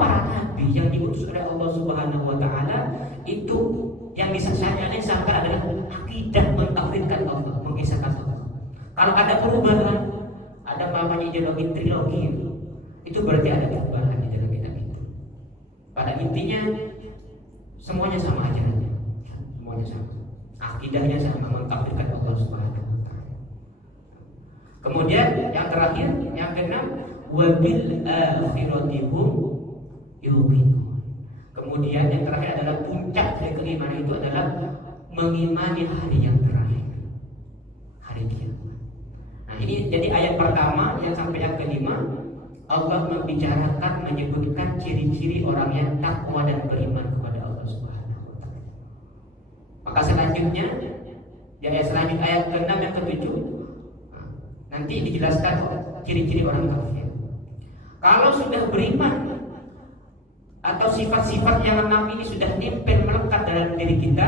para nabi yang diutus oleh Allah Subhanahu wa taala itu yang disampaikan adalah akidah mentauhidkan Allah, mengisahkan Allah. Kalau ada perubahan, ada namanya ideologi trilogi itu berarti ada perubahan di dalam kitab itu. Pada intinya semuanya sama ajarannya. Semuanya sama. Akidahnya sama, mentauhidkan Allah Subhanahu wa taala. Kemudian yang terakhir, yang keenam, wabil akhirati hum yuqinun. Kemudian yang terakhir adalah puncak dari keimanan itu adalah mengimani hari yang terakhir, hari kiamat. Nah ini jadi ayat pertama yang sampai yang kelima, Allah membicarakan, menyebutkan ciri-ciri orang yang takwa dan beriman kepada Allah Subhanahu wa taala. Maka selanjutnya di ayat selanjutnya, ayat ke-6 yang ke-7, nanti dijelaskan ciri-ciri orang kafir. Kalau sudah beriman atau sifat-sifat yang 6 ini sudah nempel melekat dalam diri kita,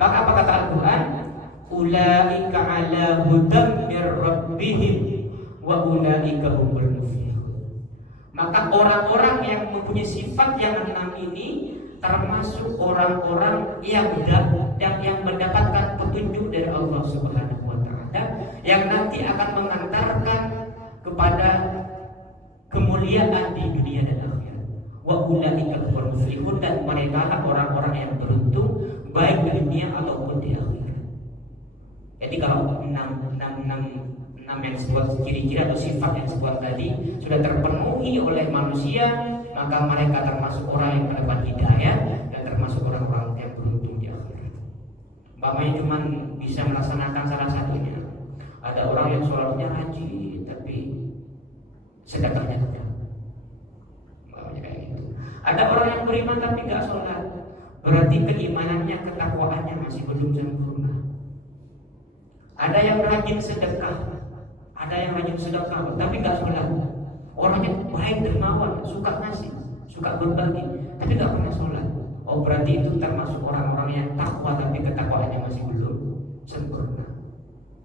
maka apa kata Al-Quran? Ulaika ala hudam mir rabbihim wa ulaika humul muflihun. Maka orang-orang yang mempunyai sifat yang 6 ini termasuk orang-orang yang mendapatkan petunjuk dari Allah Subhanahu wa taala, yang nanti akan mengantarkan kepada kemuliaan di dunia dan akhirat. Wa ulaika humul muflihun, dan mereka lah orang-orang yang beruntung baik di dunia ataupun di akhirat. Jadi kalau 6 yang sebuah ciri-ciri atau sifat yang sebuah tadi sudah terpenuhi oleh manusia, maka mereka termasuk orang yang mendapat hidayah dan termasuk orang-orang yang beruntung di akhirat. Umpamanya cuma bisa melaksanakan salah satunya. Ada orang yang sholatnya rajin tapi sedekahnya tidak. Kayak gitu. Ada orang yang beriman tapi nggak sholat, berarti keimanannya, ketakwaannya masih belum sempurna. Ada yang rajin sedekah, tapi nggak sholat. Orangnya baik, dermawan, suka ngasih, suka berbagi, tapi nggak pernah sholat. Oh, berarti itu termasuk orang-orang yang takwa tapi ketakwaannya masih belum sempurna.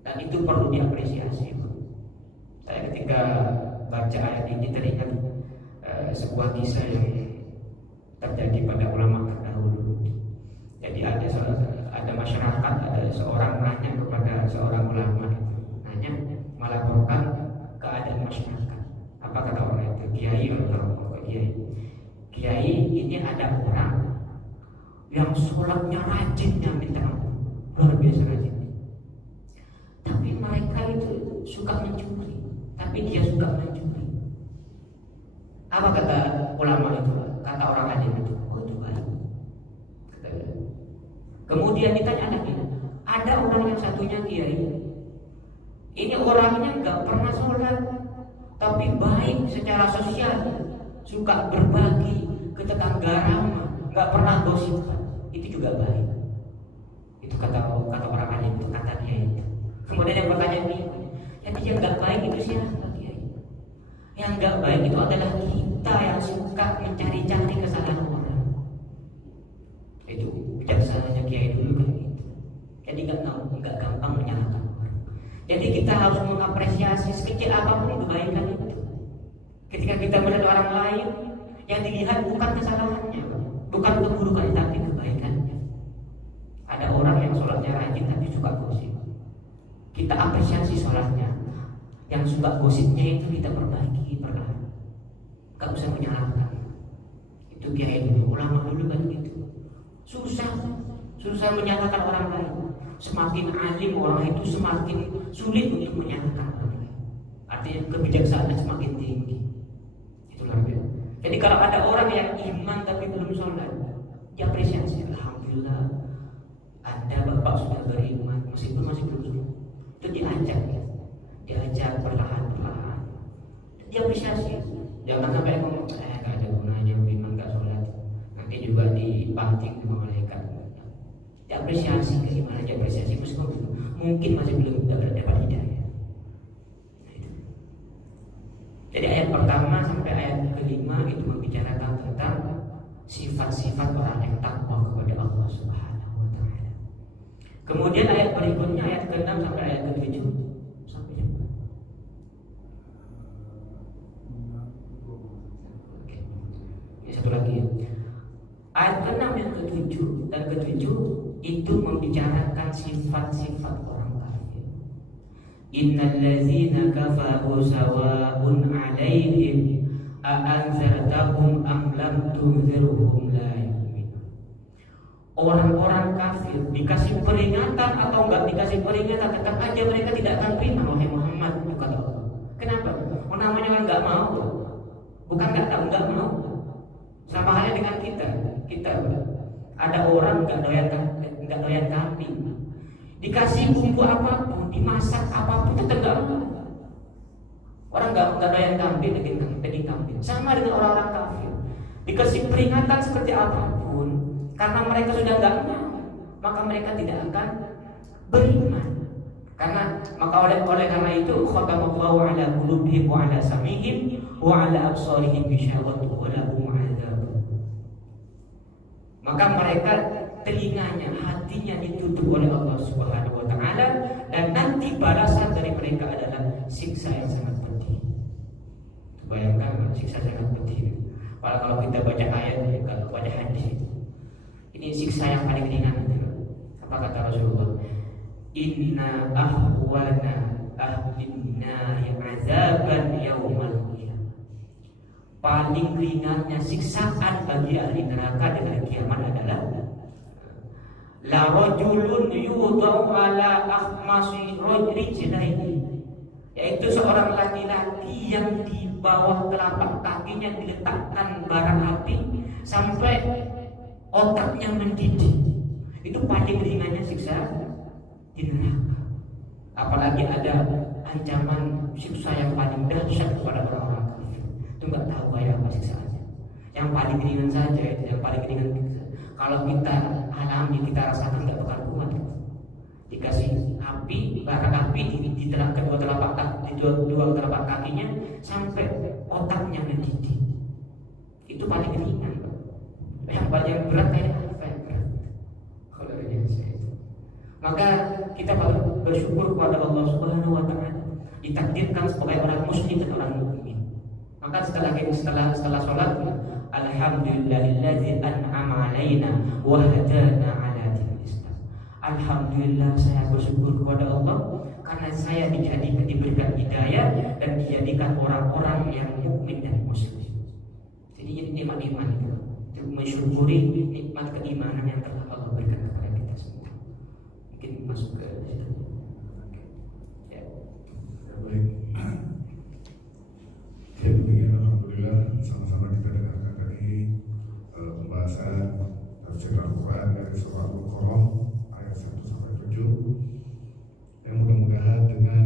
Dan itu perlu diapresiasi. Saya ketika baca ayat ini teringat sebuah kisah yang terjadi pada ulama terdahulu. Jadi ada masyarakat, ada seorang nanya kepada seorang ulama, nanya melaporkan keadaan masyarakat. Apa kata orang itu? Kiai atau Kiai, ini ada orang yang sholatnya rajinnya minta ampun, luar biasa rajin. Tapi mereka itu suka mencuri, tapi dia suka mencuri. Apa kata ulama itu? Kata orang alim itu, oh itu baik. Kemudian ditanya lagi, ada orang yang satunya Kiai, ini orangnya nggak pernah sholat, tapi baik secara sosial, suka berbagi ke tetangga ramah, nggak pernah gosip, itu juga baik. Itu kata orang alim itu, kata Kiai itu. Kemudian yang bertanya ini, jadi yang nggak baik itu siapa Kiai? Yang nggak baik itu adalah kita yang suka mencari-cari kesalahan orang. Itu bijaksananya Kiai dulu kan gitu. Jadi nggak gampang menyalahkan orang. Jadi kita harus mengapresiasi sekecil apapun kebaikan itu. Ketika kita melihat orang lain, yang dilihat bukan kesalahannya, bukan keburukannya, tapi kebaikannya. Ada orang yang sholatnya rajin tapi suka gosip. Kita apresiasi sholatnya. Yang suka gosipnya itu kita perbaiki perlahan. Gak usah menyalahkan. Itu kiai dulu, ulama dulu kan gitu. Susah menyalahkan orang lain. Semakin alim orang itu semakin sulit untuk menyalahkan orang lain. Artinya kebijaksanaan semakin tinggi. Itulah dia. Jadi kalau ada orang yang iman tapi belum sholat, diapresiasi. Alhamdulillah, Anda bapak sudah beriman meskipun masih belum sholat. Itu diajak perlahan-perlahan. Diapresiasi. Jangan sampai ngomong gak ada gunanya beriman gak sholat. Nanti juga dipanting sama malaikat. Diapresiasi keimanan, diapresiasi meskipun mungkin masih belum dapat hidayah. Jadi ayat pertama sampai ayat kelima itu membicarakan tentang sifat-sifat orang yang takwa kepada Allah Subhanahu wa taala. Kemudian ayat berikutnya ayat ke-6 sampai ayat ke-7 sampai jumpa. Ini satu lagi ya. Ayat ke-6 yang ke-7 dan ke-7 itu membicarakan sifat-sifat orang kafir. Innal ladzina kafaru sawa'un 'alaihim a anzartahum am lam tunzirhum la yu'minun. Orang-orang kafir dikasih peringatan atau enggak dikasih peringatan tetap aja mereka tidak akan beriman. Wahai Muhammad, kata Allah. Kenapa? Namanya orang enggak mau. Bukan enggak tahu, enggak mau. Sama halnya dengan kita ada orang enggak doyan kambing. Dikasih bumbu apapun, dimasak apapun tetap enggak mau. Orang enggak doyan kambing, daging kambing. Sama dengan orang-orang kafir. Dikasih peringatan seperti apapun, karena mereka sudah enggak mau, maka mereka tidak akan beriman. Maka oleh karena itu khatamallahu ala qulubihim wa ala sam'ihim wa ala absarihim ghishawatun wa lahum 'adzabun. Maka mereka telinganya, hatinya ditutup oleh Allah Subhanahu wa taala dan nanti balasan dari mereka adalah siksa yang sangat pedih. Bayangkan siksa sangat pedih. Kalau kita baca ayat, kalau baca hadis ini siksa yang paling ringan. Apa kata Rasulullah? Inna ahwana ahlin-nar azaban yaumal qiyamah. Paling ringannya siksaan bagi ahli neraka di hari kiamat adalah la rajulun yudau ala akhmasi rijlaihi, yaitu seorang laki-laki yang di bawah telapak kakinya diletakkan bara api sampai otaknya mendidih. Itu paling ringannya siksa di neraka. Apalagi ada ancaman siksa yang paling dahsyat kepada orang-orang kafir. Itu nggak tahu kayak apa siksaannya. Yang paling ringan saja itu, yang paling ringan. Kalau kita alami, kita rasakan nggak bakal kuat. Dikasih api, bara api di kedua telapak kakinya sampai otaknya mendidih. Itu paling ringan. Yang paling berat kayak apa yang berat? Kalau dari saya. Maka kita perlu bersyukur kepada Allah Subhanahu wa taala ditakdirkan sebagai orang muslim dan orang mukmin. Maka setelah sholat, alhamdulillahilladzi an'ama alaina wa hadana ala dinil Islam. Alhamdulillah, saya bersyukur kepada Allah karena saya diberikan hidayah dan dijadikan orang-orang yang mukmin dan muslim. Jadi ini nikmat iman itu mensyukuri nikmat keimanan yang telah Allah berikan kepada kita semua. Mungkin masuk ke situ. Ya. Baik. Jadi alhamdulillah sama-sama kita dengarkan tadi pembahasan tafsir Al-Quran dari surah Al-Baqarah ayat 1 sampai 7. Yang mudah-mudahan dengan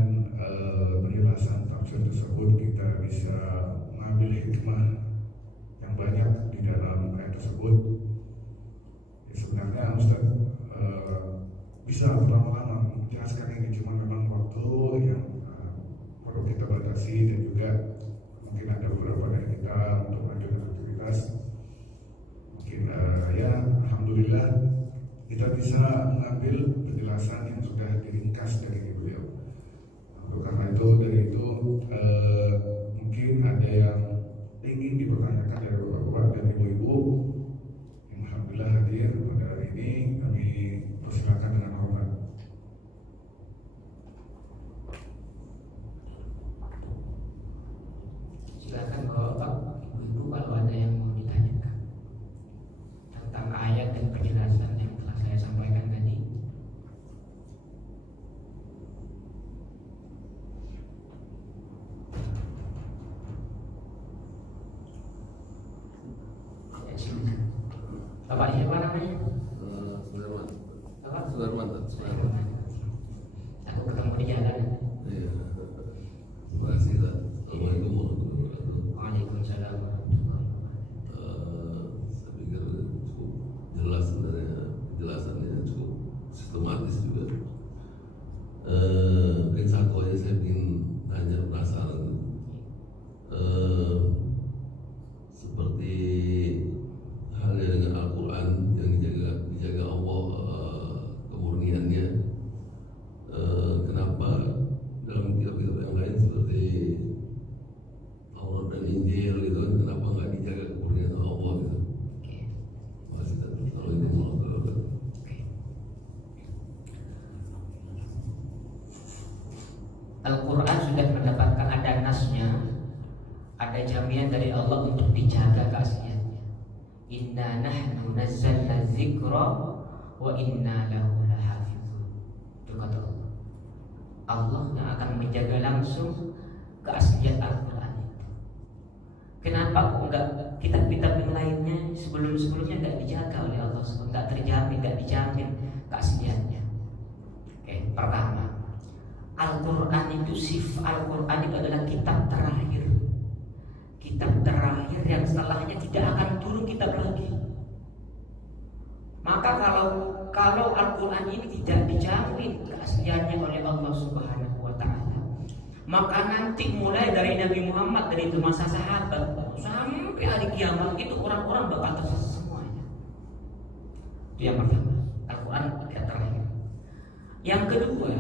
penjelasan tafsir tersebut kita bisa mengambil hikmah yang banyak di dalam ayat tersebut. Ya, sebenarnya Ustaz bisa berlama-lama menjelaskan ini, cuma memang waktu yang perlu kita batasi dan juga mungkin ada beberapa dari kita untuk melanjutkan aktivitas. Mungkin ya alhamdulillah kita bisa bisa mengambil penjelasan yang sudah diringkas dari beliau. Karena itu dari itu mungkin ada yang ingin dipertanyakan dari bapak-bapak dan ibu-ibu yang alhamdulillah hadir pada hari ini, kami persilakan dengan hormat. Silakan bapak-bapak, ibu-ibu kalau ada yang mau ditanyakan tentang ayat dan penjelasan yang telah saya sampaikan tadi. Ya, silakan. Bapak siapa namanya? Sudarman. Bapak? Sudarman. Aku ketemu di jalan. Iya. Terima kasih. Assalamualaikum warahmatullahi wabarakatuh. Waalaikumsalam. Saya pikir cukup jelas sebenarnya, penjelasannya cukup sistematis juga. Mungkin satu aja saya ingin nanya, penasaran. Seperti halnya dengan Al-Quran yang dijaga Allah kemurniannya, kenapa dalam kitab-kitab yang lain seperti Taurat dan Injil gitu kan, kenapa nggak dijaga kemurnian Allah gitu? Masih kalau itu mau Al-Quran sudah mendapatkan ada nasnya, ada jaminan dari Allah untuk dijaga keasliannya. Inna nahnu nazzalna dzikra wa inna lahu lahafizun. Itu kata Allah. Allah yang akan menjaga langsung keaslian Al-Quran itu. Kenapa kok enggak kitab-kitab yang lainnya sebelum-sebelumnya enggak dijaga oleh Allah, enggak terjamin, enggak dijamin keasliannya? Oke, pertama, Al-Quran itu Al-Quran itu adalah kitab terakhir. Kitab terakhir yang setelahnya tidak akan turun kitab lagi. Maka kalau Al-Quran ini tidak dijamin keasliannya oleh Allah Subhanahu wa Ta'ala, maka nanti mulai dari Nabi Muhammad, dari itu masa sahabat sampai hari kiamat itu orang-orang bakal tersesat semuanya. Itu yang pertama, Al-Quran kitab terakhir. Yang kedua,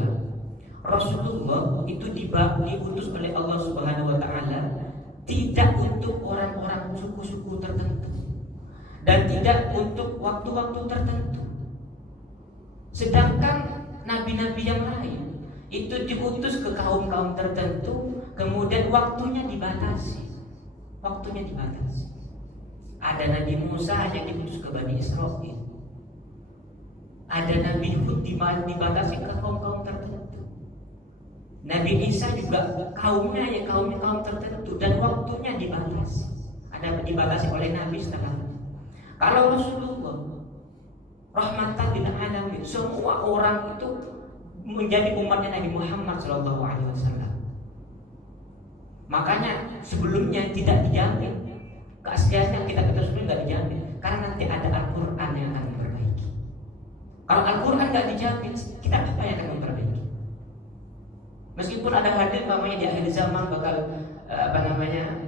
Rasulullah itu diutus oleh Allah Subhanahu wa Ta'ala tidak untuk orang-orang suku-suku tertentu dan tidak untuk waktu-waktu tertentu. Sedangkan nabi-nabi yang lain itu diutus ke kaum-kaum tertentu, kemudian waktunya dibatasi. Waktunya dibatasi. Ada Nabi Musa yang diutus ke Bani Israil. Ada Nabi Hud dibatasi ke kaum-kaum tertentu. Nabi Isa juga kaumnya kaum tertentu dan waktunya dibatasi. Ada dibatasi oleh Nabi setelahnya. Kalau Rasulullah rahmatan lil alamin, semua orang itu menjadi umatnya Nabi Muhammad SAW. Makanya sebelumnya tidak dijamin keasliannya, kita sebelumnya tidak dijamin karena nanti ada Al-Quran yang akan memperbaiki. Kalau Al-Quran tidak dijamin, kita apa yang akan memperbaiki? Meskipun ada hadis namanya di akhir zaman bakal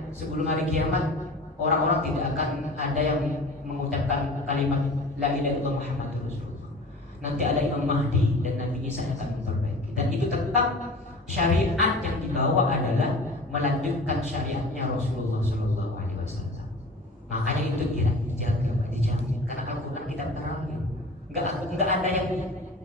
sebelum hari kiamat orang-orang tidak akan ada yang mengucapkan kalimat la ilaha illallah Muhammadur Rasulullah. Nanti ada Imam Mahdi dan Nabi Isa yang akan memperbaiki. Dan itu tetap syariat yang dibawa adalah melanjutkan syariatnya Rasulullah SAW. Makanya itu dijaga, dijamin. Karena Al-Quran kitab terakhir, enggak ada yang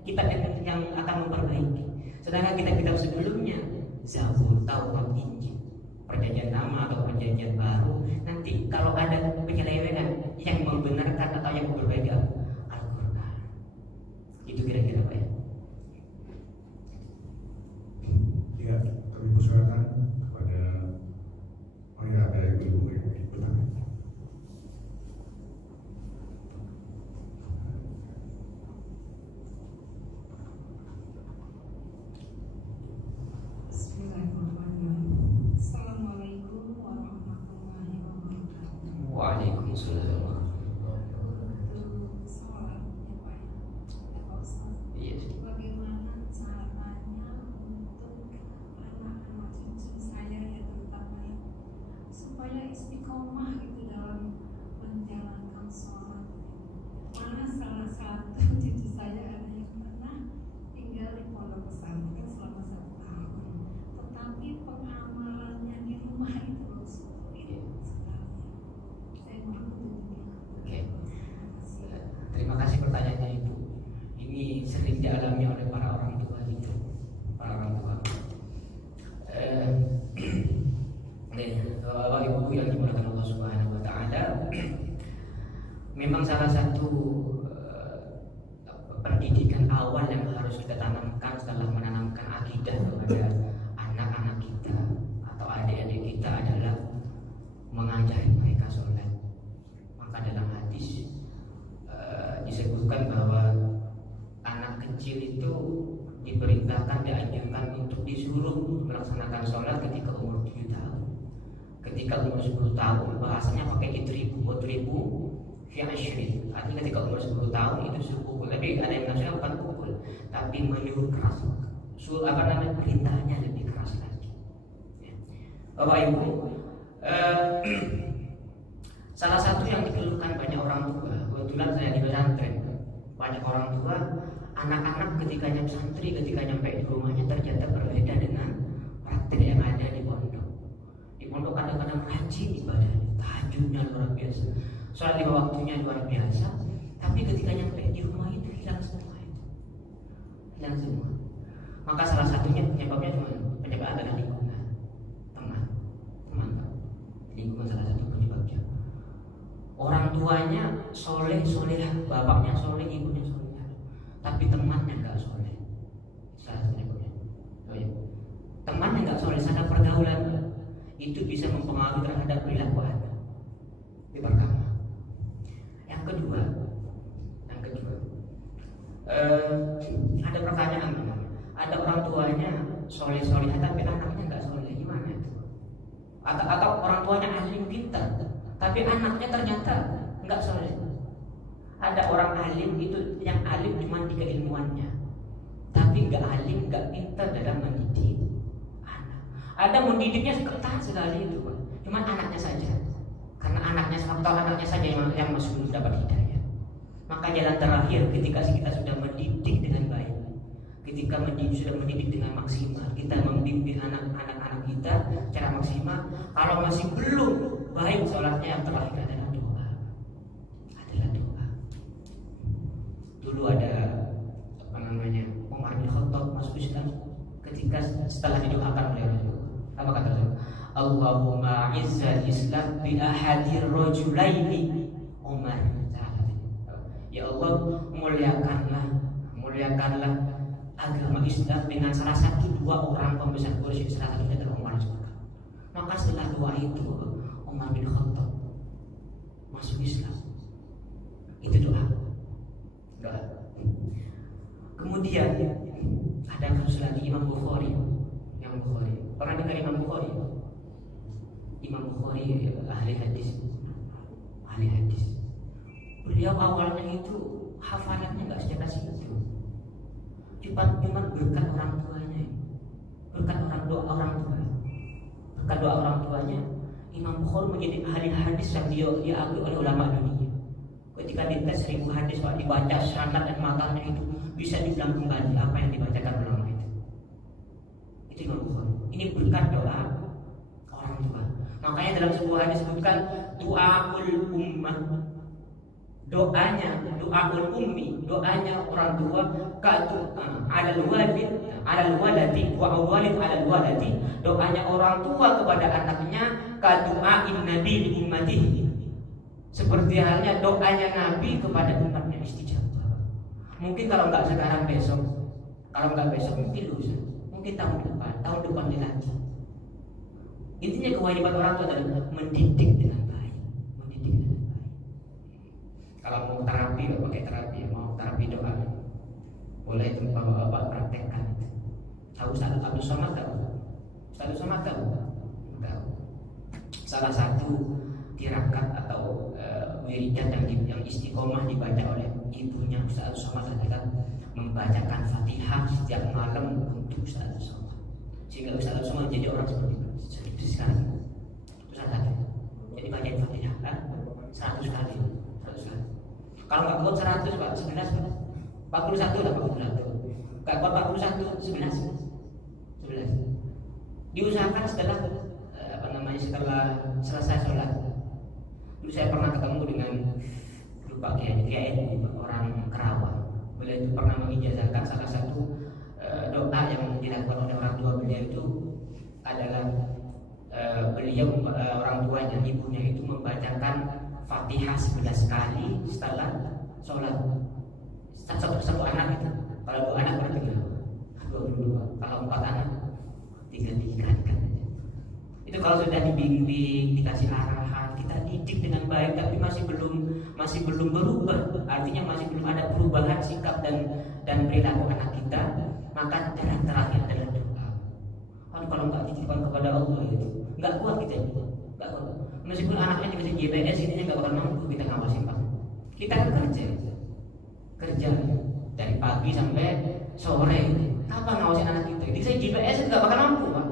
kitab yang akan memperbaiki. Sedangkan kitab-kitab sebelumnya, Zabur, Taurat, Injil, perjanjian lama atau perjanjian baru, nanti kalau ada penyelewengan yang membenarkan atau yang memperbaiki Al-Quran. Itu kira-kira Pak ya. Ya, kami persilakan kepada ada ibu-ibu yang bertanya. Assalamualaikum warahmatullahi wabarakatuh. Waalaikumsalam. Soalan ya Pak Ustaz. Iya. Bagaimana caranya untuk anak-anak cucu saya ya terutama ya, supaya istiqomah gitu dalam menjalankan sholat. Karena salah satu cucu saya ada yang pernah tinggal di pondok pesantren selama 1 tahun, tetapi pengamalannya di rumah itu sulit sekali. Saya mohon petunjuknya. Oke. Terima kasih pertanyaannya Ibu. Ini sering dialami oleh para orang tua itu, para orang tua. Bapak Ibu yang dimuliakan Allah Subhanahu Wa Taala, memang salah satu pendidikan awal yang harus kita tanamkan setelah menanamkan akidah kepada anak-anak kita atau adik-adik kita adalah mengajari mereka sholat. Maka dalam hadis disebutkan bahwa anak kecil itu diperintahkan, dianjurkan untuk disuruh melaksanakan sholat ketika umur 7 tahun. Ketika umur 10 tahun bahasanya pakai idribu fi asyrin. Artinya ketika umur 10 tahun itu suruh pukul. Tapi ada yang maksudnya bukan pukul, tapi menyuruh keras. Perintahnya lebih keras lagi. Bapak Ibu, salah satu yang dikeluhkan banyak orang tua, kebetulan saya di pesantren, banyak orang tua, anak-anak ketika nyampe santri, ketika nyampe di rumahnya ternyata berbeda dengan praktik yang ada di pondok. Di pondok kadang-kadang rajin ibadahnya, tahajudnya luar biasa, sholat 5 waktunya luar biasa, tapi ketika nyampe di rumah itu hilang semua itu, hilang semua. Maka salah satunya penyebabnya adalah lingkungan, teman, lingkungan salah satu penyebabnya. Orang tuanya soleh, bapaknya soleh, ibunya soleh, tapi temannya nggak soleh. Salah satu penyebabnya. Oh ya. Temannya nggak soleh, sadar pergaulan itu bisa mempengaruhi terhadap perilaku anak. Itu pertama. Yang kedua, ada pertanyaan, ada orang tuanya soleh, tapi anaknya nggak soleh, gimana itu? Atau orang tuanya alim pintar, tapi anaknya ternyata nggak soleh. Ada orang alim itu yang alim cuma di keilmuannya, tapi nggak alim, nggak pintar dalam mendidik anak. Ada mendidiknya ketat sekali itu, cuma anaknya saja, karena anaknya saja yang masih belum dapat hidayah. Maka jalan terakhir ketika kita sudah mendidik dengan baik, ketika sudah mendidik dengan maksimal, kita membimbing anak-anak kita secara maksimal. Kalau masih belum baik sholatnya, yang terakhir adalah doa. Dulu ada Umar bin Khattab masuk Islam ketika setelah didoakan oleh Rasulullah. Apa kata Rasulullah? Allahumma izzal Islam bi ahadir rajulaini Umar. Ya Allah, muliakanlah agama Islam dengan salah satu 2 orang pembesar Quraisy, salah satunya adalah Umar. Maka setelah doa itu Umar bin Khattab masuk Islam. Itu doa. Kemudian ada kasus lagi Imam Bukhari. Pernah dengar Imam Bukhari? Imam Bukhari ahli hadis. Beliau awalnya itu hafalannya nggak sejelas itu, cuma berkat orang tuanya, berkat doa orang tuanya, Imam Bukhari menjadi ahli hadis yang diakui oleh ulama dunia. Ketika dites 1000 hadis, Pak, dibaca sanad dan matanya itu bisa dibilang kembali apa yang dibacakan ulama itu. Itu Imam Bukhari. Ini berkat doa orang tua. Makanya dalam sebuah hadis disebutkan doaul ummah, doanya orang tua, doanya orang tua kepada anaknya, kadu'ain nabi li ummatihi, seperti halnya doanya Nabi kepada umatnya istijabah. Mungkin kalau nggak sekarang besok, mungkin lusa, mungkin tahun depannya lagi. Intinya kewajiban orang tua adalah mendidik dengan baik. Kalau mau terapi, pakai terapi. Mau terapi doa, boleh bapak-bapak praktekkan. Tahu Ustaz Abdul Somad tahu? Salah satu tirakat atau wiridan yang istiqomah dibaca oleh ibunya Ustaz Abdul Somad adalah membacakan Fatihah setiap malam untuk Ustaz Abdul Somad, sehingga Ustaz Abdul Somad jadi orang seperti sekarang. Jadi bacain Fatihah 100 kali. Kalau nggak kuat 100 Pak, 11 Pak. 41 lah 41. Nggak kuat 41, 11. Diusahakan setelah setelah selesai sholat. Dulu saya pernah ketemu dengan lupa kiai orang Kerawang. Beliau itu pernah mengijazahkan salah satu doa yang dilakukan oleh orang tua beliau itu adalah beliau orang tuanya, ibunya itu membacakan Fatihah 11 kali setelah sholat. Satu anak itu. Kalau 2 anak berarti 22. Kalau 4 anak tinggal diikankan. Itu kalau sudah dibimbing, dikasih arahan, kita didik dengan baik, tapi masih belum berubah. Artinya masih belum ada perubahan sikap dan perilaku anak kita, maka jalan terakhir adalah doa. Kalau nggak dititipkan kepada Allah itu, nggak kuat kita itu, nggak kuat. Meskipun anaknya dikasih GPS, ini nggak bakal mampu kita ngawasin Pak. Kita kerja dari pagi sampai sore. Kapan ngawasin anak kita? Dikasih GPS itu nggak bakal mampu Pak.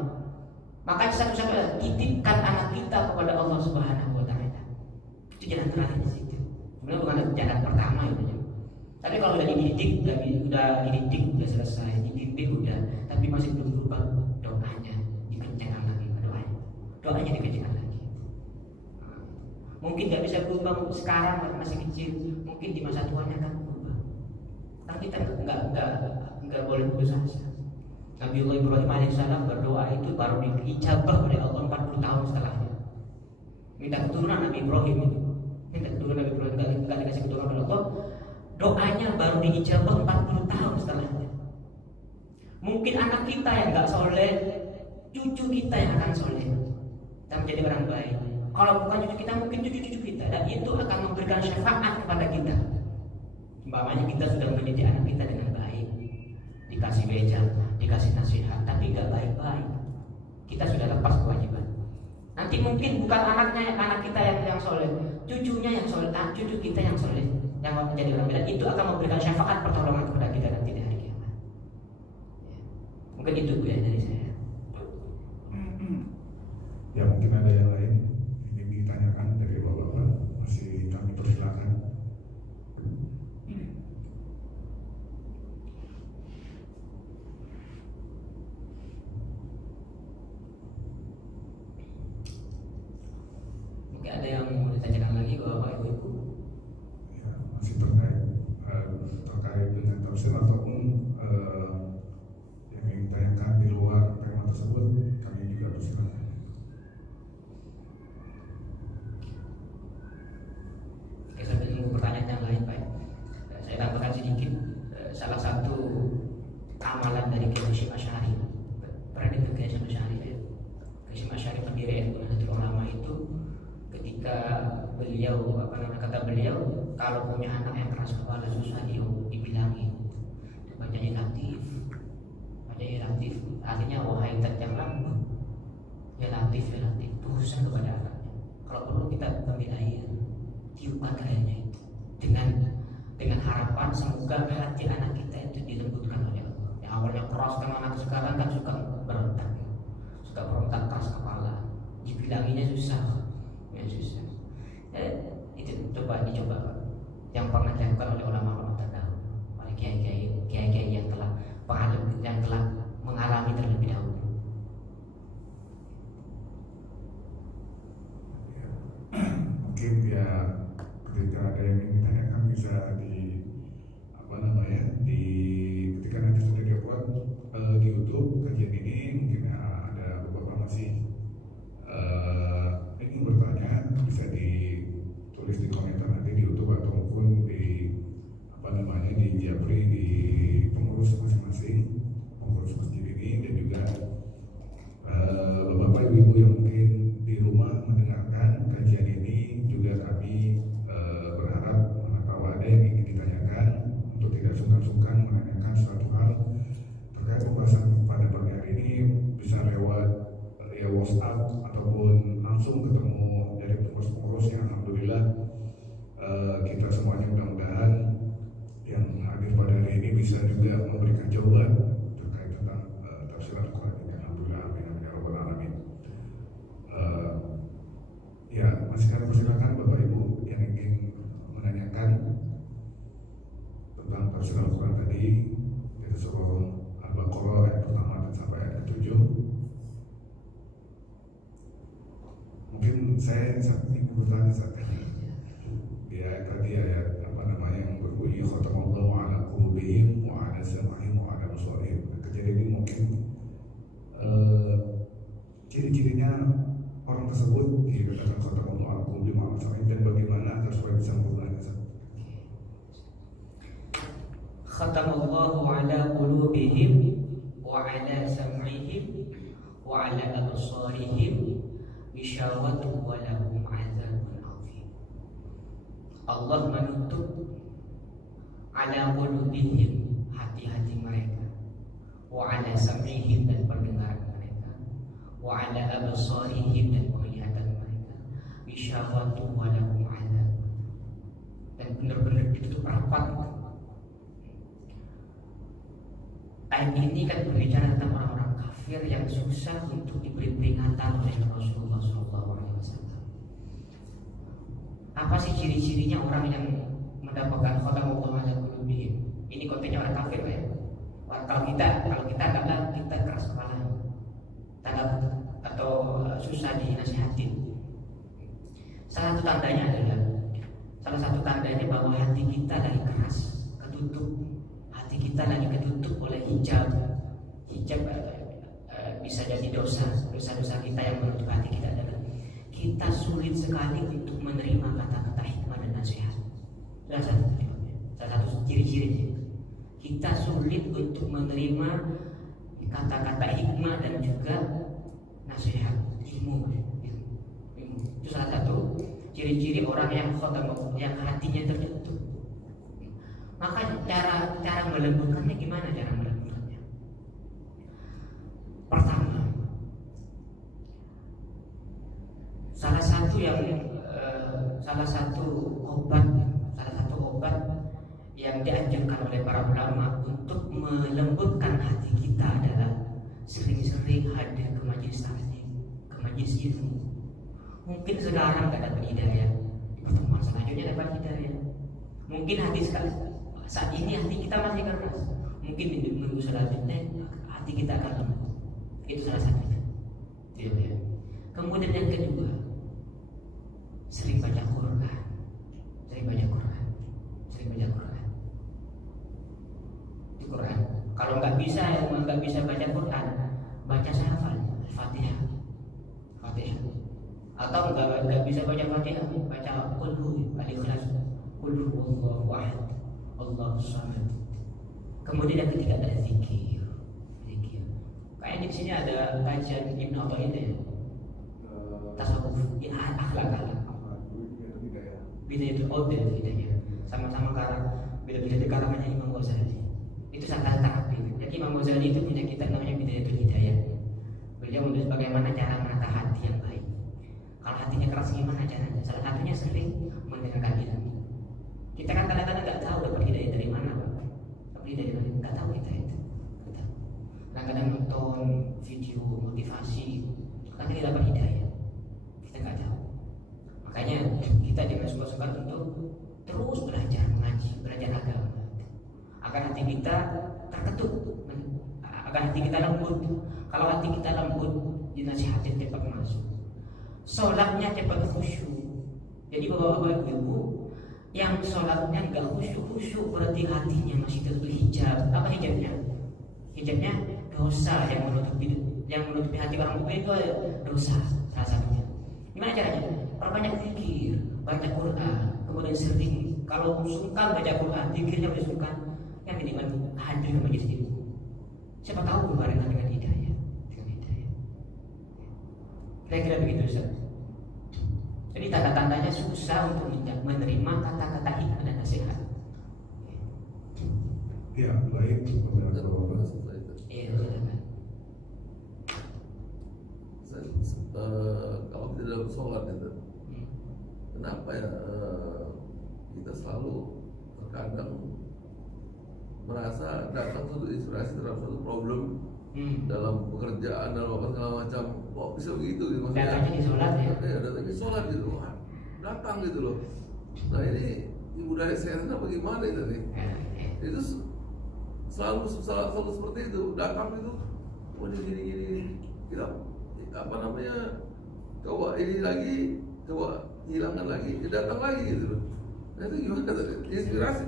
Maka satu-satunya titipkan anak kita kepada Allah Subhanahu wa Ta'ala. Itu jalan terakhir di situ. Sebenarnya bukan jalan pertama itu. Tapi kalau udah dididik, udah selesai, dididik udah, tapi masih belum berubah, doanya dikencangkan lagi, doanya dikencangkan lagi. Mungkin nggak bisa berubah sekarang masih kecil, mungkin di masa tuanya akan berubah. Tapi kita nggak boleh putus asa. Nabi Allah Ibrahim alaihissalam berdoa itu baru diijabah oleh Allah 40 tahun setelahnya. Minta keturunan Nabi Ibrahim itu, nggak dikasih keturunan oleh Allah. Doanya baru diijabah 40 tahun setelahnya. Mungkin anak kita yang nggak soleh, cucu kita yang akan soleh dan menjadi orang baik. Kalau bukan cucu kita, mungkin cucu-cucu kita, dan itu akan memberikan syafaat kepada kita. Umpamanya kita sudah mendidik anak kita dengan baik, dikasih beja, dikasih nasihat, tapi nggak baik-baik, kita sudah lepas kewajiban. Nanti mungkin bukan anak kita yang soleh, cucunya yang soleh, cucu kita yang soleh, yang menjadi orang baik, itu akan memberikan syafaat pertolongan kepada kita nanti di hari kiamat. Mungkin itu ya dari saya. Ya mungkin ada yang lain ingin ditanyakan dari bapak-bapak, masih kami persilakan. Ada yang mau ditanyakan lagi Bapak Ibu? Ya, masih terkait dengan tafsir ataupun yang ingin ditanyakan di luar tema tersebut, kami juga persilakan. Oke, sambil menunggu pertanyaan yang lain Pak, saya tambahkan sedikit. Salah satu amalan dari Kiai Hasyim Asy'ari, pernah dengar Kiai Hasyim Asy'ari? Kiai Hasyim Asy'ari pendiri Nahdlatul Ulama itu, ketika beliau kata beliau, kalau punya anak yang keras kepala susah dibilangin, bacanya latif, artinya wahai zat yang lembut, ya latif, berusaha kepada anaknya. Kalau perlu kita ambil air, tiupkan airnya itu dengan harapan semoga hati anak kita itu dilembutkan oleh Allah. Yang awalnya keras, kan anak sekarang kan suka berontak keras kepala, dibilanginya susah. Itu dicoba yang pernah dilakukan oleh ulama-ulama terdahulu, oleh kiai-kiai yang telah mengalami terlebih dahulu. Mungkin ya ketika ada yang ingin ditanyakan bisa ketika nanti sudah diupload di YouTube kajian ini, mungkin ada beberapa masih ingin bertanya, bisa ditulis di komentar nanti di YouTube ataupun di Japri, di pengurus masing-masing pengurus masjid ini, dan juga bapak ibu yang mungkin di rumah mendengarkan kajian ini, juga kami berharap kalau ada yang ingin ditanyakan untuk tidak sungkan-sungkan menanyakan suatu hal terkait pembahasan pada pagi hari ini, bisa lewat WhatsApp ataupun langsung ketemu dari pengurus-pengurus yang alhamdulillah kita semuanya mudah-mudahan yang hadir pada hari ini bisa juga memberikan jawaban terkait tentang tafsir Al-Quran ini. Alhamdulillah, amin ya rabbal alamin. Ya, masih kami persilakan Bapak Ibu yang ingin menanyakan harus dilakukan tadi yaitu surah Al-Baqarah ayat pertama dan sampai ayat ke-7. Mungkin saya ingin bertanya ya tadi ayat apa namanya yang berbunyi khatamallahu ala qulubihim wa ala sam'ihim wa ala absarihim. Kejadian ini mungkin ciri-cirinya orang tersebut dikatakan khatamallahu ala qulubihim wa ala sam'ihim, dan bagaimana agar supaya bisa menggunakan. Khatamallahu ala qulubihim wa ala sam'ihim wa ala absarihim bisyawatu wa lahum azabun azim. Allah menutup ala qulubihim, hati-hati mereka, wa ala sam'ihim, dan pendengaran mereka, wa ala absarihim, dan penglihatan mereka, bisyawatu wa lahum azab, dan benar-benar ditutup rapat. Ayat ini kan berbicara tentang orang-orang kafir yang susah untuk diberi peringatan oleh Rasulullah SAW. Apa sih ciri-cirinya orang yang mendapatkan khatamallahu ala qulubihim? Ini konteksnya orang kafir ya. Kalau kita adalah kita keras kepala, atau susah dinasihatin. Salah satu tandanya bahwa hati kita lagi keras, ketutup. Hati kita lagi ketutup oleh hijab bisa jadi dosa-dosa kita yang menutup hati kita adalah kita sulit sekali untuk menerima kata-kata hikmah dan nasihat. Salah satu ciri-cirinya kita sulit untuk menerima kata-kata hikmah dan juga nasihat, ilmu. Itu salah satu ciri-ciri orang yang hatinya tertutup. Maka cara melembutkannya gimana? Cara melembutkannya, pertama, salah satu obat yang dianjurkan oleh para ulama untuk melembutkan hati kita adalah sering-sering hadir ke majelis taklim, ke majelis ilmu. Mungkin sekarang tidak dapat hidayah, di pertemuan selanjutnya dapat hidayah. Mungkin saat ini hati kita masih keras, mungkin di minggu selanjutnya hati kita akan lembut. Itu salah satunya. Kemudian yang kedua, sering baca Quran. Di Quran. Kalau nggak bisa baca Quran, baca syafal, Fatihah. Atau nggak bisa baca Fatihah, baca Qul Al-Ikhlas, Qul huwallahu ahad, Allahus samad. Kemudian yang ketiga ada zikir. Kayak di sini ada kajian Ibnu Athaillah ya. Tasawuf, akhlak. Bidayatul Auliya hidayah. Sama-sama karang beda-beda karangannya Imam Ghazali. Itu sangat tahap. Jadi Imam Ghazali itu punya kitab namanya Bidayatul Hidayah. Beliau menulis bagaimana cara menata hati yang baik. Kalau hatinya keras gimana caranya? Salah satunya sering mendengarkan ilmu. Kita kan kadang-kadang nggak tahu dapat hidayah dari mana, Pak. Tapi dari mana nggak tahu kita itu. Kadang-kadang nonton video motivasi, kadang kita dapat hidayah. Kita nggak tahu. Makanya kita jangan suka-suka untuk terus belajar mengaji, belajar agama, agar hati kita terketuk, agar hati kita lembut. Kalau hati kita lembut, dinasihatin cepat masuk. Sholatnya cepat khusyuk. Jadi bapak-bapak ibu yang sholatnya nggak khusyuk berarti hatinya masih tertutup hijab. Apa hijabnya? Hijabnya dosa yang menutupi hati orang mukmin itu dosa salah satunya. Gimana caranya? Perbanyak zikir, baca Quran, kemudian sering kalau sungkan baca Quran, zikirnya boleh sungkan, yang minimal hadir ke majelis ilmu. Siapa tahu berbarengan dengan hidayah. Kira-kira begitu Ustaz. Jadi tanda-tandanya susah untuk menerima kata-kata hikmah dan nasihat. Ya, baik. Iya, silakan. Kalau kita dalam sholat itu, kenapa ya kita selalu terkadang merasa datang suatu inspirasi dalam suatu problem dalam pekerjaan, dalam apa segala macam, kok bisa begitu gitu maksudnya? Datangnya di sholat ya? Iya, datangnya di sholat gitu, datang gitu loh. Nah ini budaya setan apa gimana itu nih? Itu selalu seperti itu. Datang itu, gini, kita apa namanya? Coba ini lagi, coba hilangkan lagi, datang lagi gitu. Nah itu gimana tadi? Inspirasi,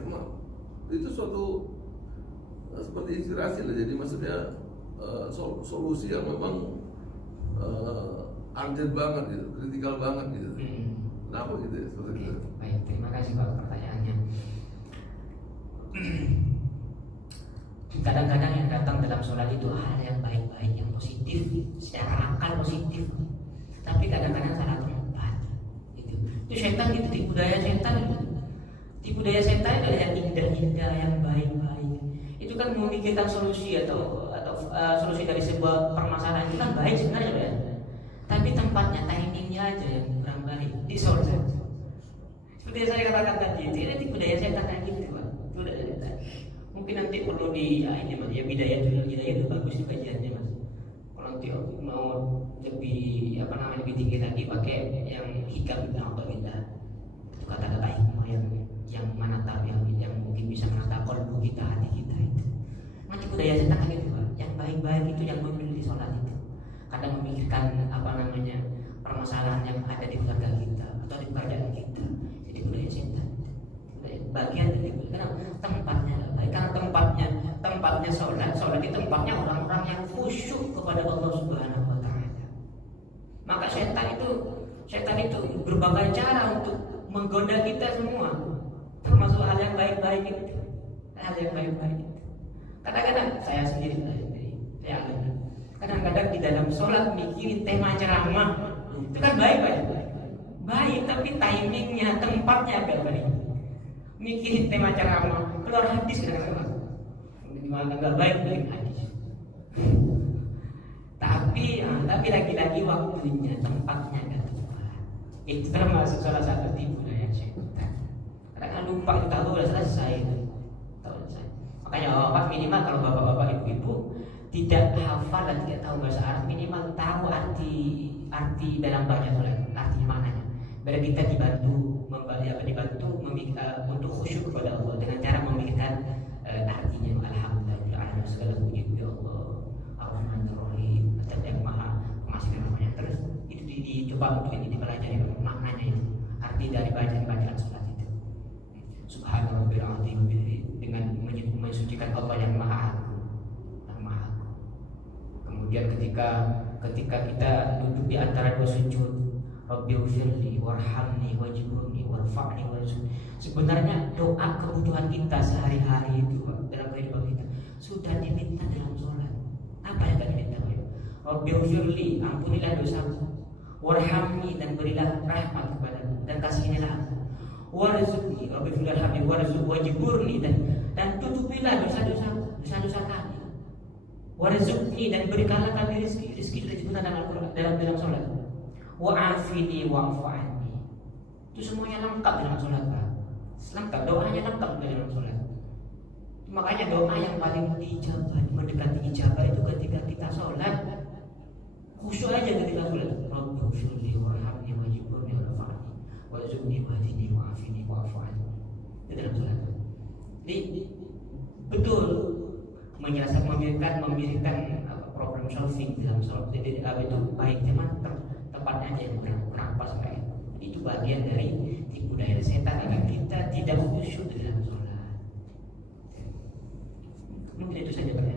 itu suatu seperti inspirasi lah. Jadi maksudnya solusi yang memang urgent banget gitu, kritikal banget gitu. Kenapa gitu ya, seperti itu? Baik, terima kasih Pak pertanyaannya. Kadang-kadang yang datang dalam sholat itu hal yang baik-baik, yang positif, secara akal positif. Tapi kadang-kadang salah tempat. Itu setan gitu, tipu daya setan. Tipu daya setan itu yang indah-indah, yang baik-baik. Itu kan memikirkan solusi atau solusi dari sebuah permasalahan itu kan baik sebenarnya, ya. Tapi tempatnya, timingnya aja yang kurang baik di sholat. Seperti yang saya katakan tadi, itu tipu daya setan kayak gitu, Pak. Itu udah setan. Mungkin nanti perlu di ini Mas, ya bidaya itu bagus sih kajiannya Mas. Kalau nanti mau lebih lebih tinggi lagi pakai yang hikam atau kita itu kata-kata hikmah yang menatap yang mungkin bisa menatap kolbu kita, hati kita itu. Macam budaya setan gitu Pak. Yang baik-baik itu yang memilih di sholat itu. Kadang memikirkan permasalahan yang ada di keluarga kita atau di pekerjaan kita. Jadi budaya setan. Bagian dari karena tempatnya baik, karena tempatnya sholat itu tempatnya orang-orang yang khusyuk kepada Allah Subhanahu wa Ta'ala. Maka setan itu berbagai cara untuk menggoda kita semua, termasuk hal yang baik-baik itu. Kadang-kadang saya sendiri kadang-kadang di dalam sholat mikirin tema ceramah itu kan baik, tapi timingnya, tempatnya agak baik. Mikirin tema ceramah, keluar hadis kadang-kadang gimana nggak baik bikin hadis. Tapi lagi-lagi waktunya, tempatnya nggak tepat. Itu termasuk salah satu tipu daya setan. Kadang lupa kita tahu udah selesai. Makanya bapak minimal kalau bapak-bapak ibu-ibu tidak hafal dan tidak tahu bahasa Arab, minimal tahu arti dalam banyak sholat, artinya maknanya. Biar kita dibantu untuk khusyuk kepada Allah dengan cara memikirkan artinya. Alhamdulillah segala puji bagi Allah, Ar-Rahmanir Rahim, yang Maha Pengasih dan Rahman. Terus itu dicoba untuk ini dipelajari maknanya itu, arti dari bacaan sholat itu. Subhanallah dengan mensucikan Allah yang Maha Agung. Kemudian ketika kita duduk di antara dua sujud, Rabbighfirli warhamni wajburni warfa'ni warzuqni. Sebenarnya doa kebutuhan kita sehari-hari itu dalam kehidupan kita sudah diminta dalam sholat. Apa yang tadi diminta? Rabbighfirli, ampunilah dosaku. Warhamni, dan berilah rahmat kepadaku dan kasihilah aku. Warzuqni, Rabbighfirli warhamni wajburni, dan tutupilah dosa-dosa kami. Warzuqni, dan berikanlah kami rezeki sudah disebutkan dalam sholat. Wa'afini wa'fu anni. Itu semuanya lengkap dalam sholat Pak. Lengkap, doanya lengkap dalam sholat. Makanya doa yang paling dijabah, mendekati ijabah itu ketika kita sholat. Khusyuk aja ketika sholat. Rabbighfirli warhamni wajburni warfa'ni warzuqni wahdini wa'afini wa'fu anni. Itu dalam sholat. Jadi betul memikirkan problem solving dalam sholat. Jadi itu baik, cuman tempatnya aja yang kurang pas kayak itu bagian dari tipu daya setan agar kita tidak khusyuk dalam sholat. Mungkin itu saja Pak ya.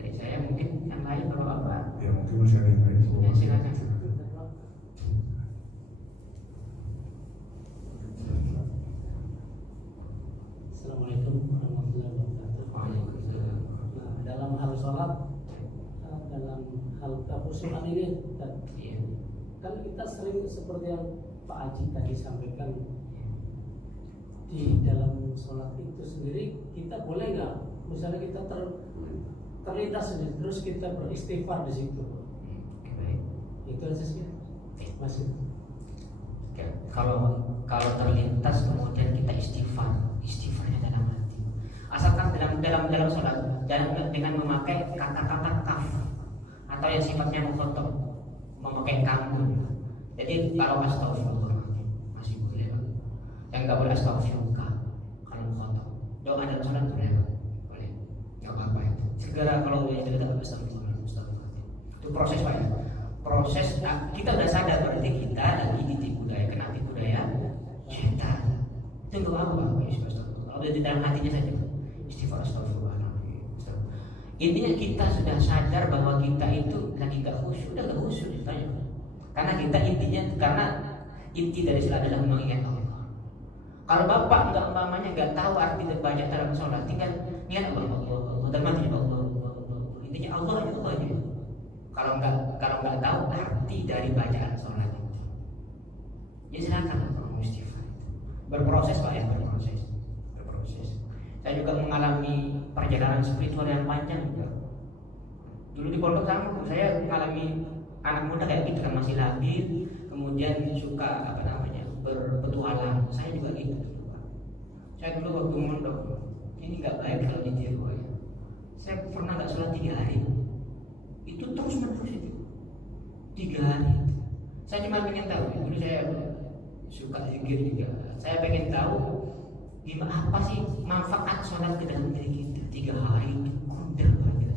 Dari saya, mungkin yang lain kalau apa? Ya mungkin masih ada yang lain. Ya, silakan. Assalamualaikum warahmatullahi wabarakatuh. Waalaikumsalam. Nah, dalam hal sholat, dalam hal kekhusyukan ini, kan kita sering seperti yang Pak Haji tadi sampaikan, di dalam sholat itu sendiri kita boleh nggak, misalnya kita terlintas saja, terus kita beristighfar di situ. Itu aja sih, masih. Kalau terlintas kemudian kita istighfarnya dalam hati. Asalkan dalam sholat dengan memakai kata-kata kaf atau yang sifatnya mukhatab, memakai kamu. Jadi kalau astagfirullah masih boleh. Yang Yang nggak boleh astagfirullah kalau khotob. Doa dalam sholat boleh, boleh. Nggak apa-apa itu. Segera kalau itu tidak astagfirullah. Itu proses Pak ya. Proses kita udah sadar berarti kita lagi ditipu daya, kena tipu daya setan. Itu nggak apa-apa. Kalau udah di dalam hatinya saja istighfar astagfirullah. Intinya kita sudah sadar bahwa kita itu lagi nggak khusyuk, udah nggak khusyuk ditanya. Karena kita karena inti dari sholat adalah mengingat Allah. Kalau bapak nggak tahu arti baca dalam sholat, tinggal niat Allah dan mati Allah. Intinya Allah aja Allah aja. Kalau nggak tahu arti dari bacaan sholat itu, ya silakan istighfar. Berproses Pak ya, berproses. Saya juga mengalami perjalanan spiritual yang panjang juga. Dulu di pondok saya mengalami anak muda kayak gitu kan, masih labil, kemudian suka berpetualang. Saya juga gitu dulu Pak. Saya dulu waktu mondok, ini nggak baik kalau ditiru ya. Saya pernah nggak sholat 3 hari. Itu terus menerus itu 3 hari. Saya cuma pengen tahu. Dulu saya suka zikir juga. Saya pengen tahu gimana apa sih manfaat sholat ke dalam diri kita. 3 hari itu kuda banget,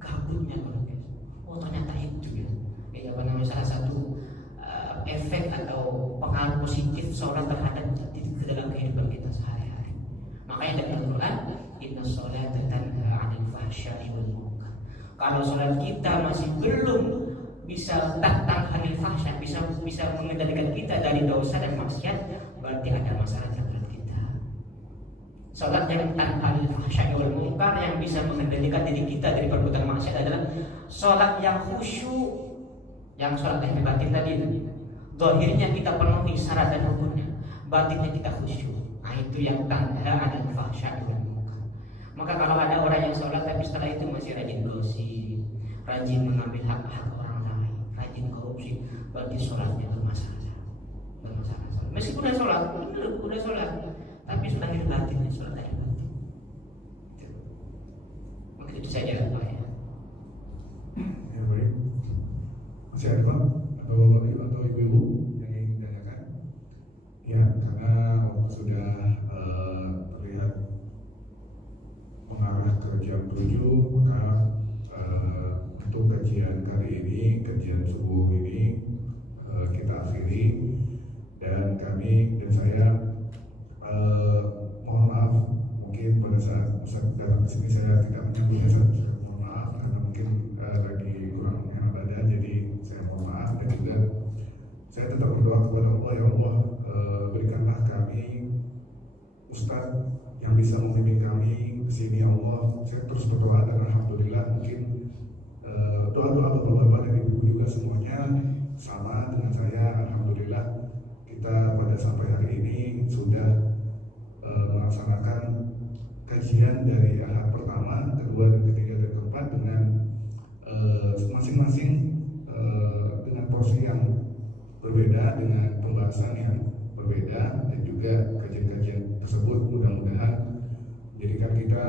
gabutnya banget. Oh ternyata itu ya. Salah satu efek atau pengaruh positif sholat terhadap ke dalam kehidupan kita sehari-hari. Makanya dalam Al-Quran, inna sholata tanha 'anil fahsya'i wal munkar. Kalau sholat kita masih belum bisa tentang anil fahsya, bisa mengendalikan kita dari dosa dan maksiat, berarti ada masalah dalam kita. Sholat yang tanpa anil fahsya wal munkar, yang bisa mengendalikan diri kita dari perbuatan maksiat adalah sholat yang khusyuk, yang sholat yang batin tadi. Zahirnya kita penuhi syarat dan rukunnya, batinnya kita khusyuk. Nah itu yang tanha anil fahsya wal munkar. Maka kalau ada orang yang sholat tapi setelah itu masih rajin gosip, rajin mengambil hak-hak orang lain, rajin korupsi, berarti sholatnya bermasalah. Meskipun udah sholat, udah sholat, tapi sudah lahir batinnya, sholat lahir batin. Mungkin itu saja Pak ya. Ya baik. Masih ada Pak? Atau Bapak atau Ibu yang ingin ditanyakan? Ya, karena waktu sudah terlihat mengarah ke jam 7, maka untuk kajian kali ini, kajian subuh ini kita akhiri, dan saya mohon maaf mungkin pada saat Ustaz datang ke sini saya tidak menyambutnya. Saya mohon maaf karena mungkin lagi kurang enak badan, jadi saya mohon maaf. Dan juga saya tetap berdoa kepada Allah, ya Allah, berikanlah kami Ustaz yang bisa membimbing kami ke sini, ya Allah. Saya terus berdoa dan alhamdulillah mungkin doa-doa bapak-bapak dan ibu juga semuanya sama dengan saya. Alhamdulillah kita pada sampai hari ini sudah melaksanakan kajian dari ahad pertama, kedua, dan ketiga, dan keempat dengan masing-masing dengan porsi yang berbeda, dengan pembahasan yang berbeda, dan juga kajian-kajian tersebut mudah-mudahan menjadikan kita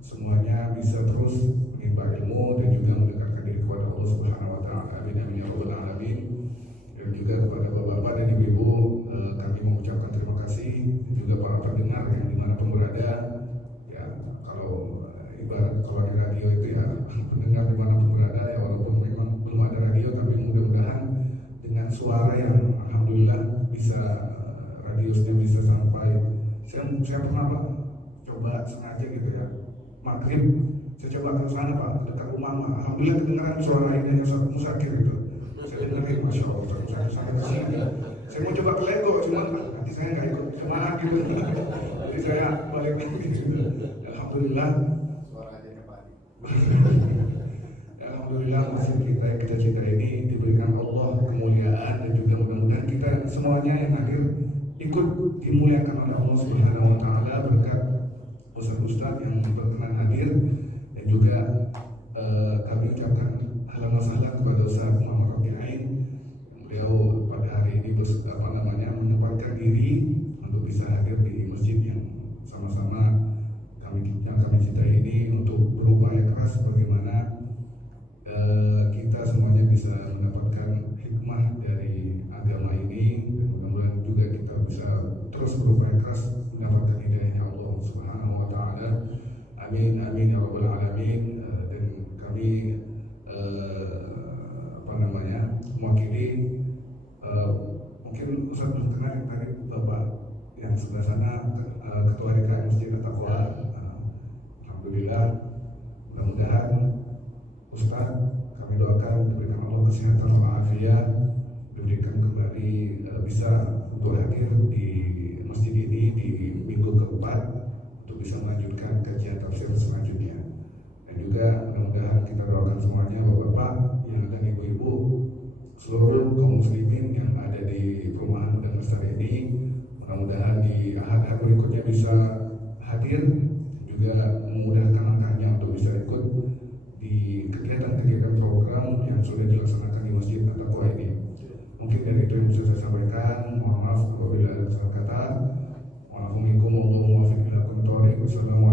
semuanya bisa terus menimba ilmu dan juga mendekatkan diri kepada Allah Subhanahu wa taala. Amin amin ya rabbal alamin. Dan juga kepada bapak-bapak dan ibu-ibu, kami mengucapkan terima kasih, dan juga para pendengar yang dimanapun berada. Ya, kalau ibarat kalau di radio itu ya pendengar dimanapun berada, ya walaupun memang belum ada radio, tapi mudah-mudahan dengan suara yang alhamdulillah bisa radiusnya bisa sampai. Saya pernah Pak coba sengaja gitu ya, maghrib saya coba ke sana Pak, dekat rumah Pak. Alhamdulillah kedengaran suara ini Ustaz Musakir gitu. Saya dengerin, masya Allah, Ustaz Musakir sampai ke sini. Saya mau coba ke Lego, cuman nanti saya nggak ikut kemana gitu. Jadi saya balik lagi gitu. Alhamdulillah suaranya kembali. Alhamdulillah masih kita ini diberikan Allah kemuliaan, dan juga mudah-mudahan kita semuanya yang hadir ikut dimuliakan oleh Allah Subhanahu wa taala berkat ustaz-ustaz yang berkenan hadir. Dan juga kami ucapkan ahlan wa sahlan kepada Ustaz Muhammad Rabi'ain. Beliau pada hari ini menyempatkan diri untuk bisa hadir di masjid yang sama-sama kami cintai ini, untuk berupaya keras bagaimana kita semuanya bisa mendapatkan hikmah dari agama ini, dan mudah-mudahan juga kita bisa terus ikhlas mendapatkan hidayahnya Allah Subhanahu wa taala. Amin amin ya rabbal alamin. Dan kami mewakili mungkin Ustaz belum kenal yang tadi Bapak yang sebelah sana, Ketua DKM Masjid At-Taqwa. Alhamdulillah, mudah-mudahan Ustaz kami doakan diberikan Allah kesehatan walafiat, diberikan kembali bisa untuk hadir di masjid ini di minggu keempat untuk bisa melanjutkan kajian tafsir selanjutnya. Dan juga mudah-mudahan kita doakan semuanya bapak-bapak yang dan ibu-ibu, seluruh kaum muslimin yang ada di perumahan dan lestari ini, mudah-mudahan di ahad-ahad berikutnya bisa hadir, juga memudahkan langkahnya untuk bisa ikut di kegiatan-kegiatan program yang sudah dilaksanakan di Masjid At-Taqwa ini. Mungkin dari itu yang bisa saya sampaikan. Mohon maaf apabila ada salah kata. Assalamualaikum warahmatullahi wabarakatuh.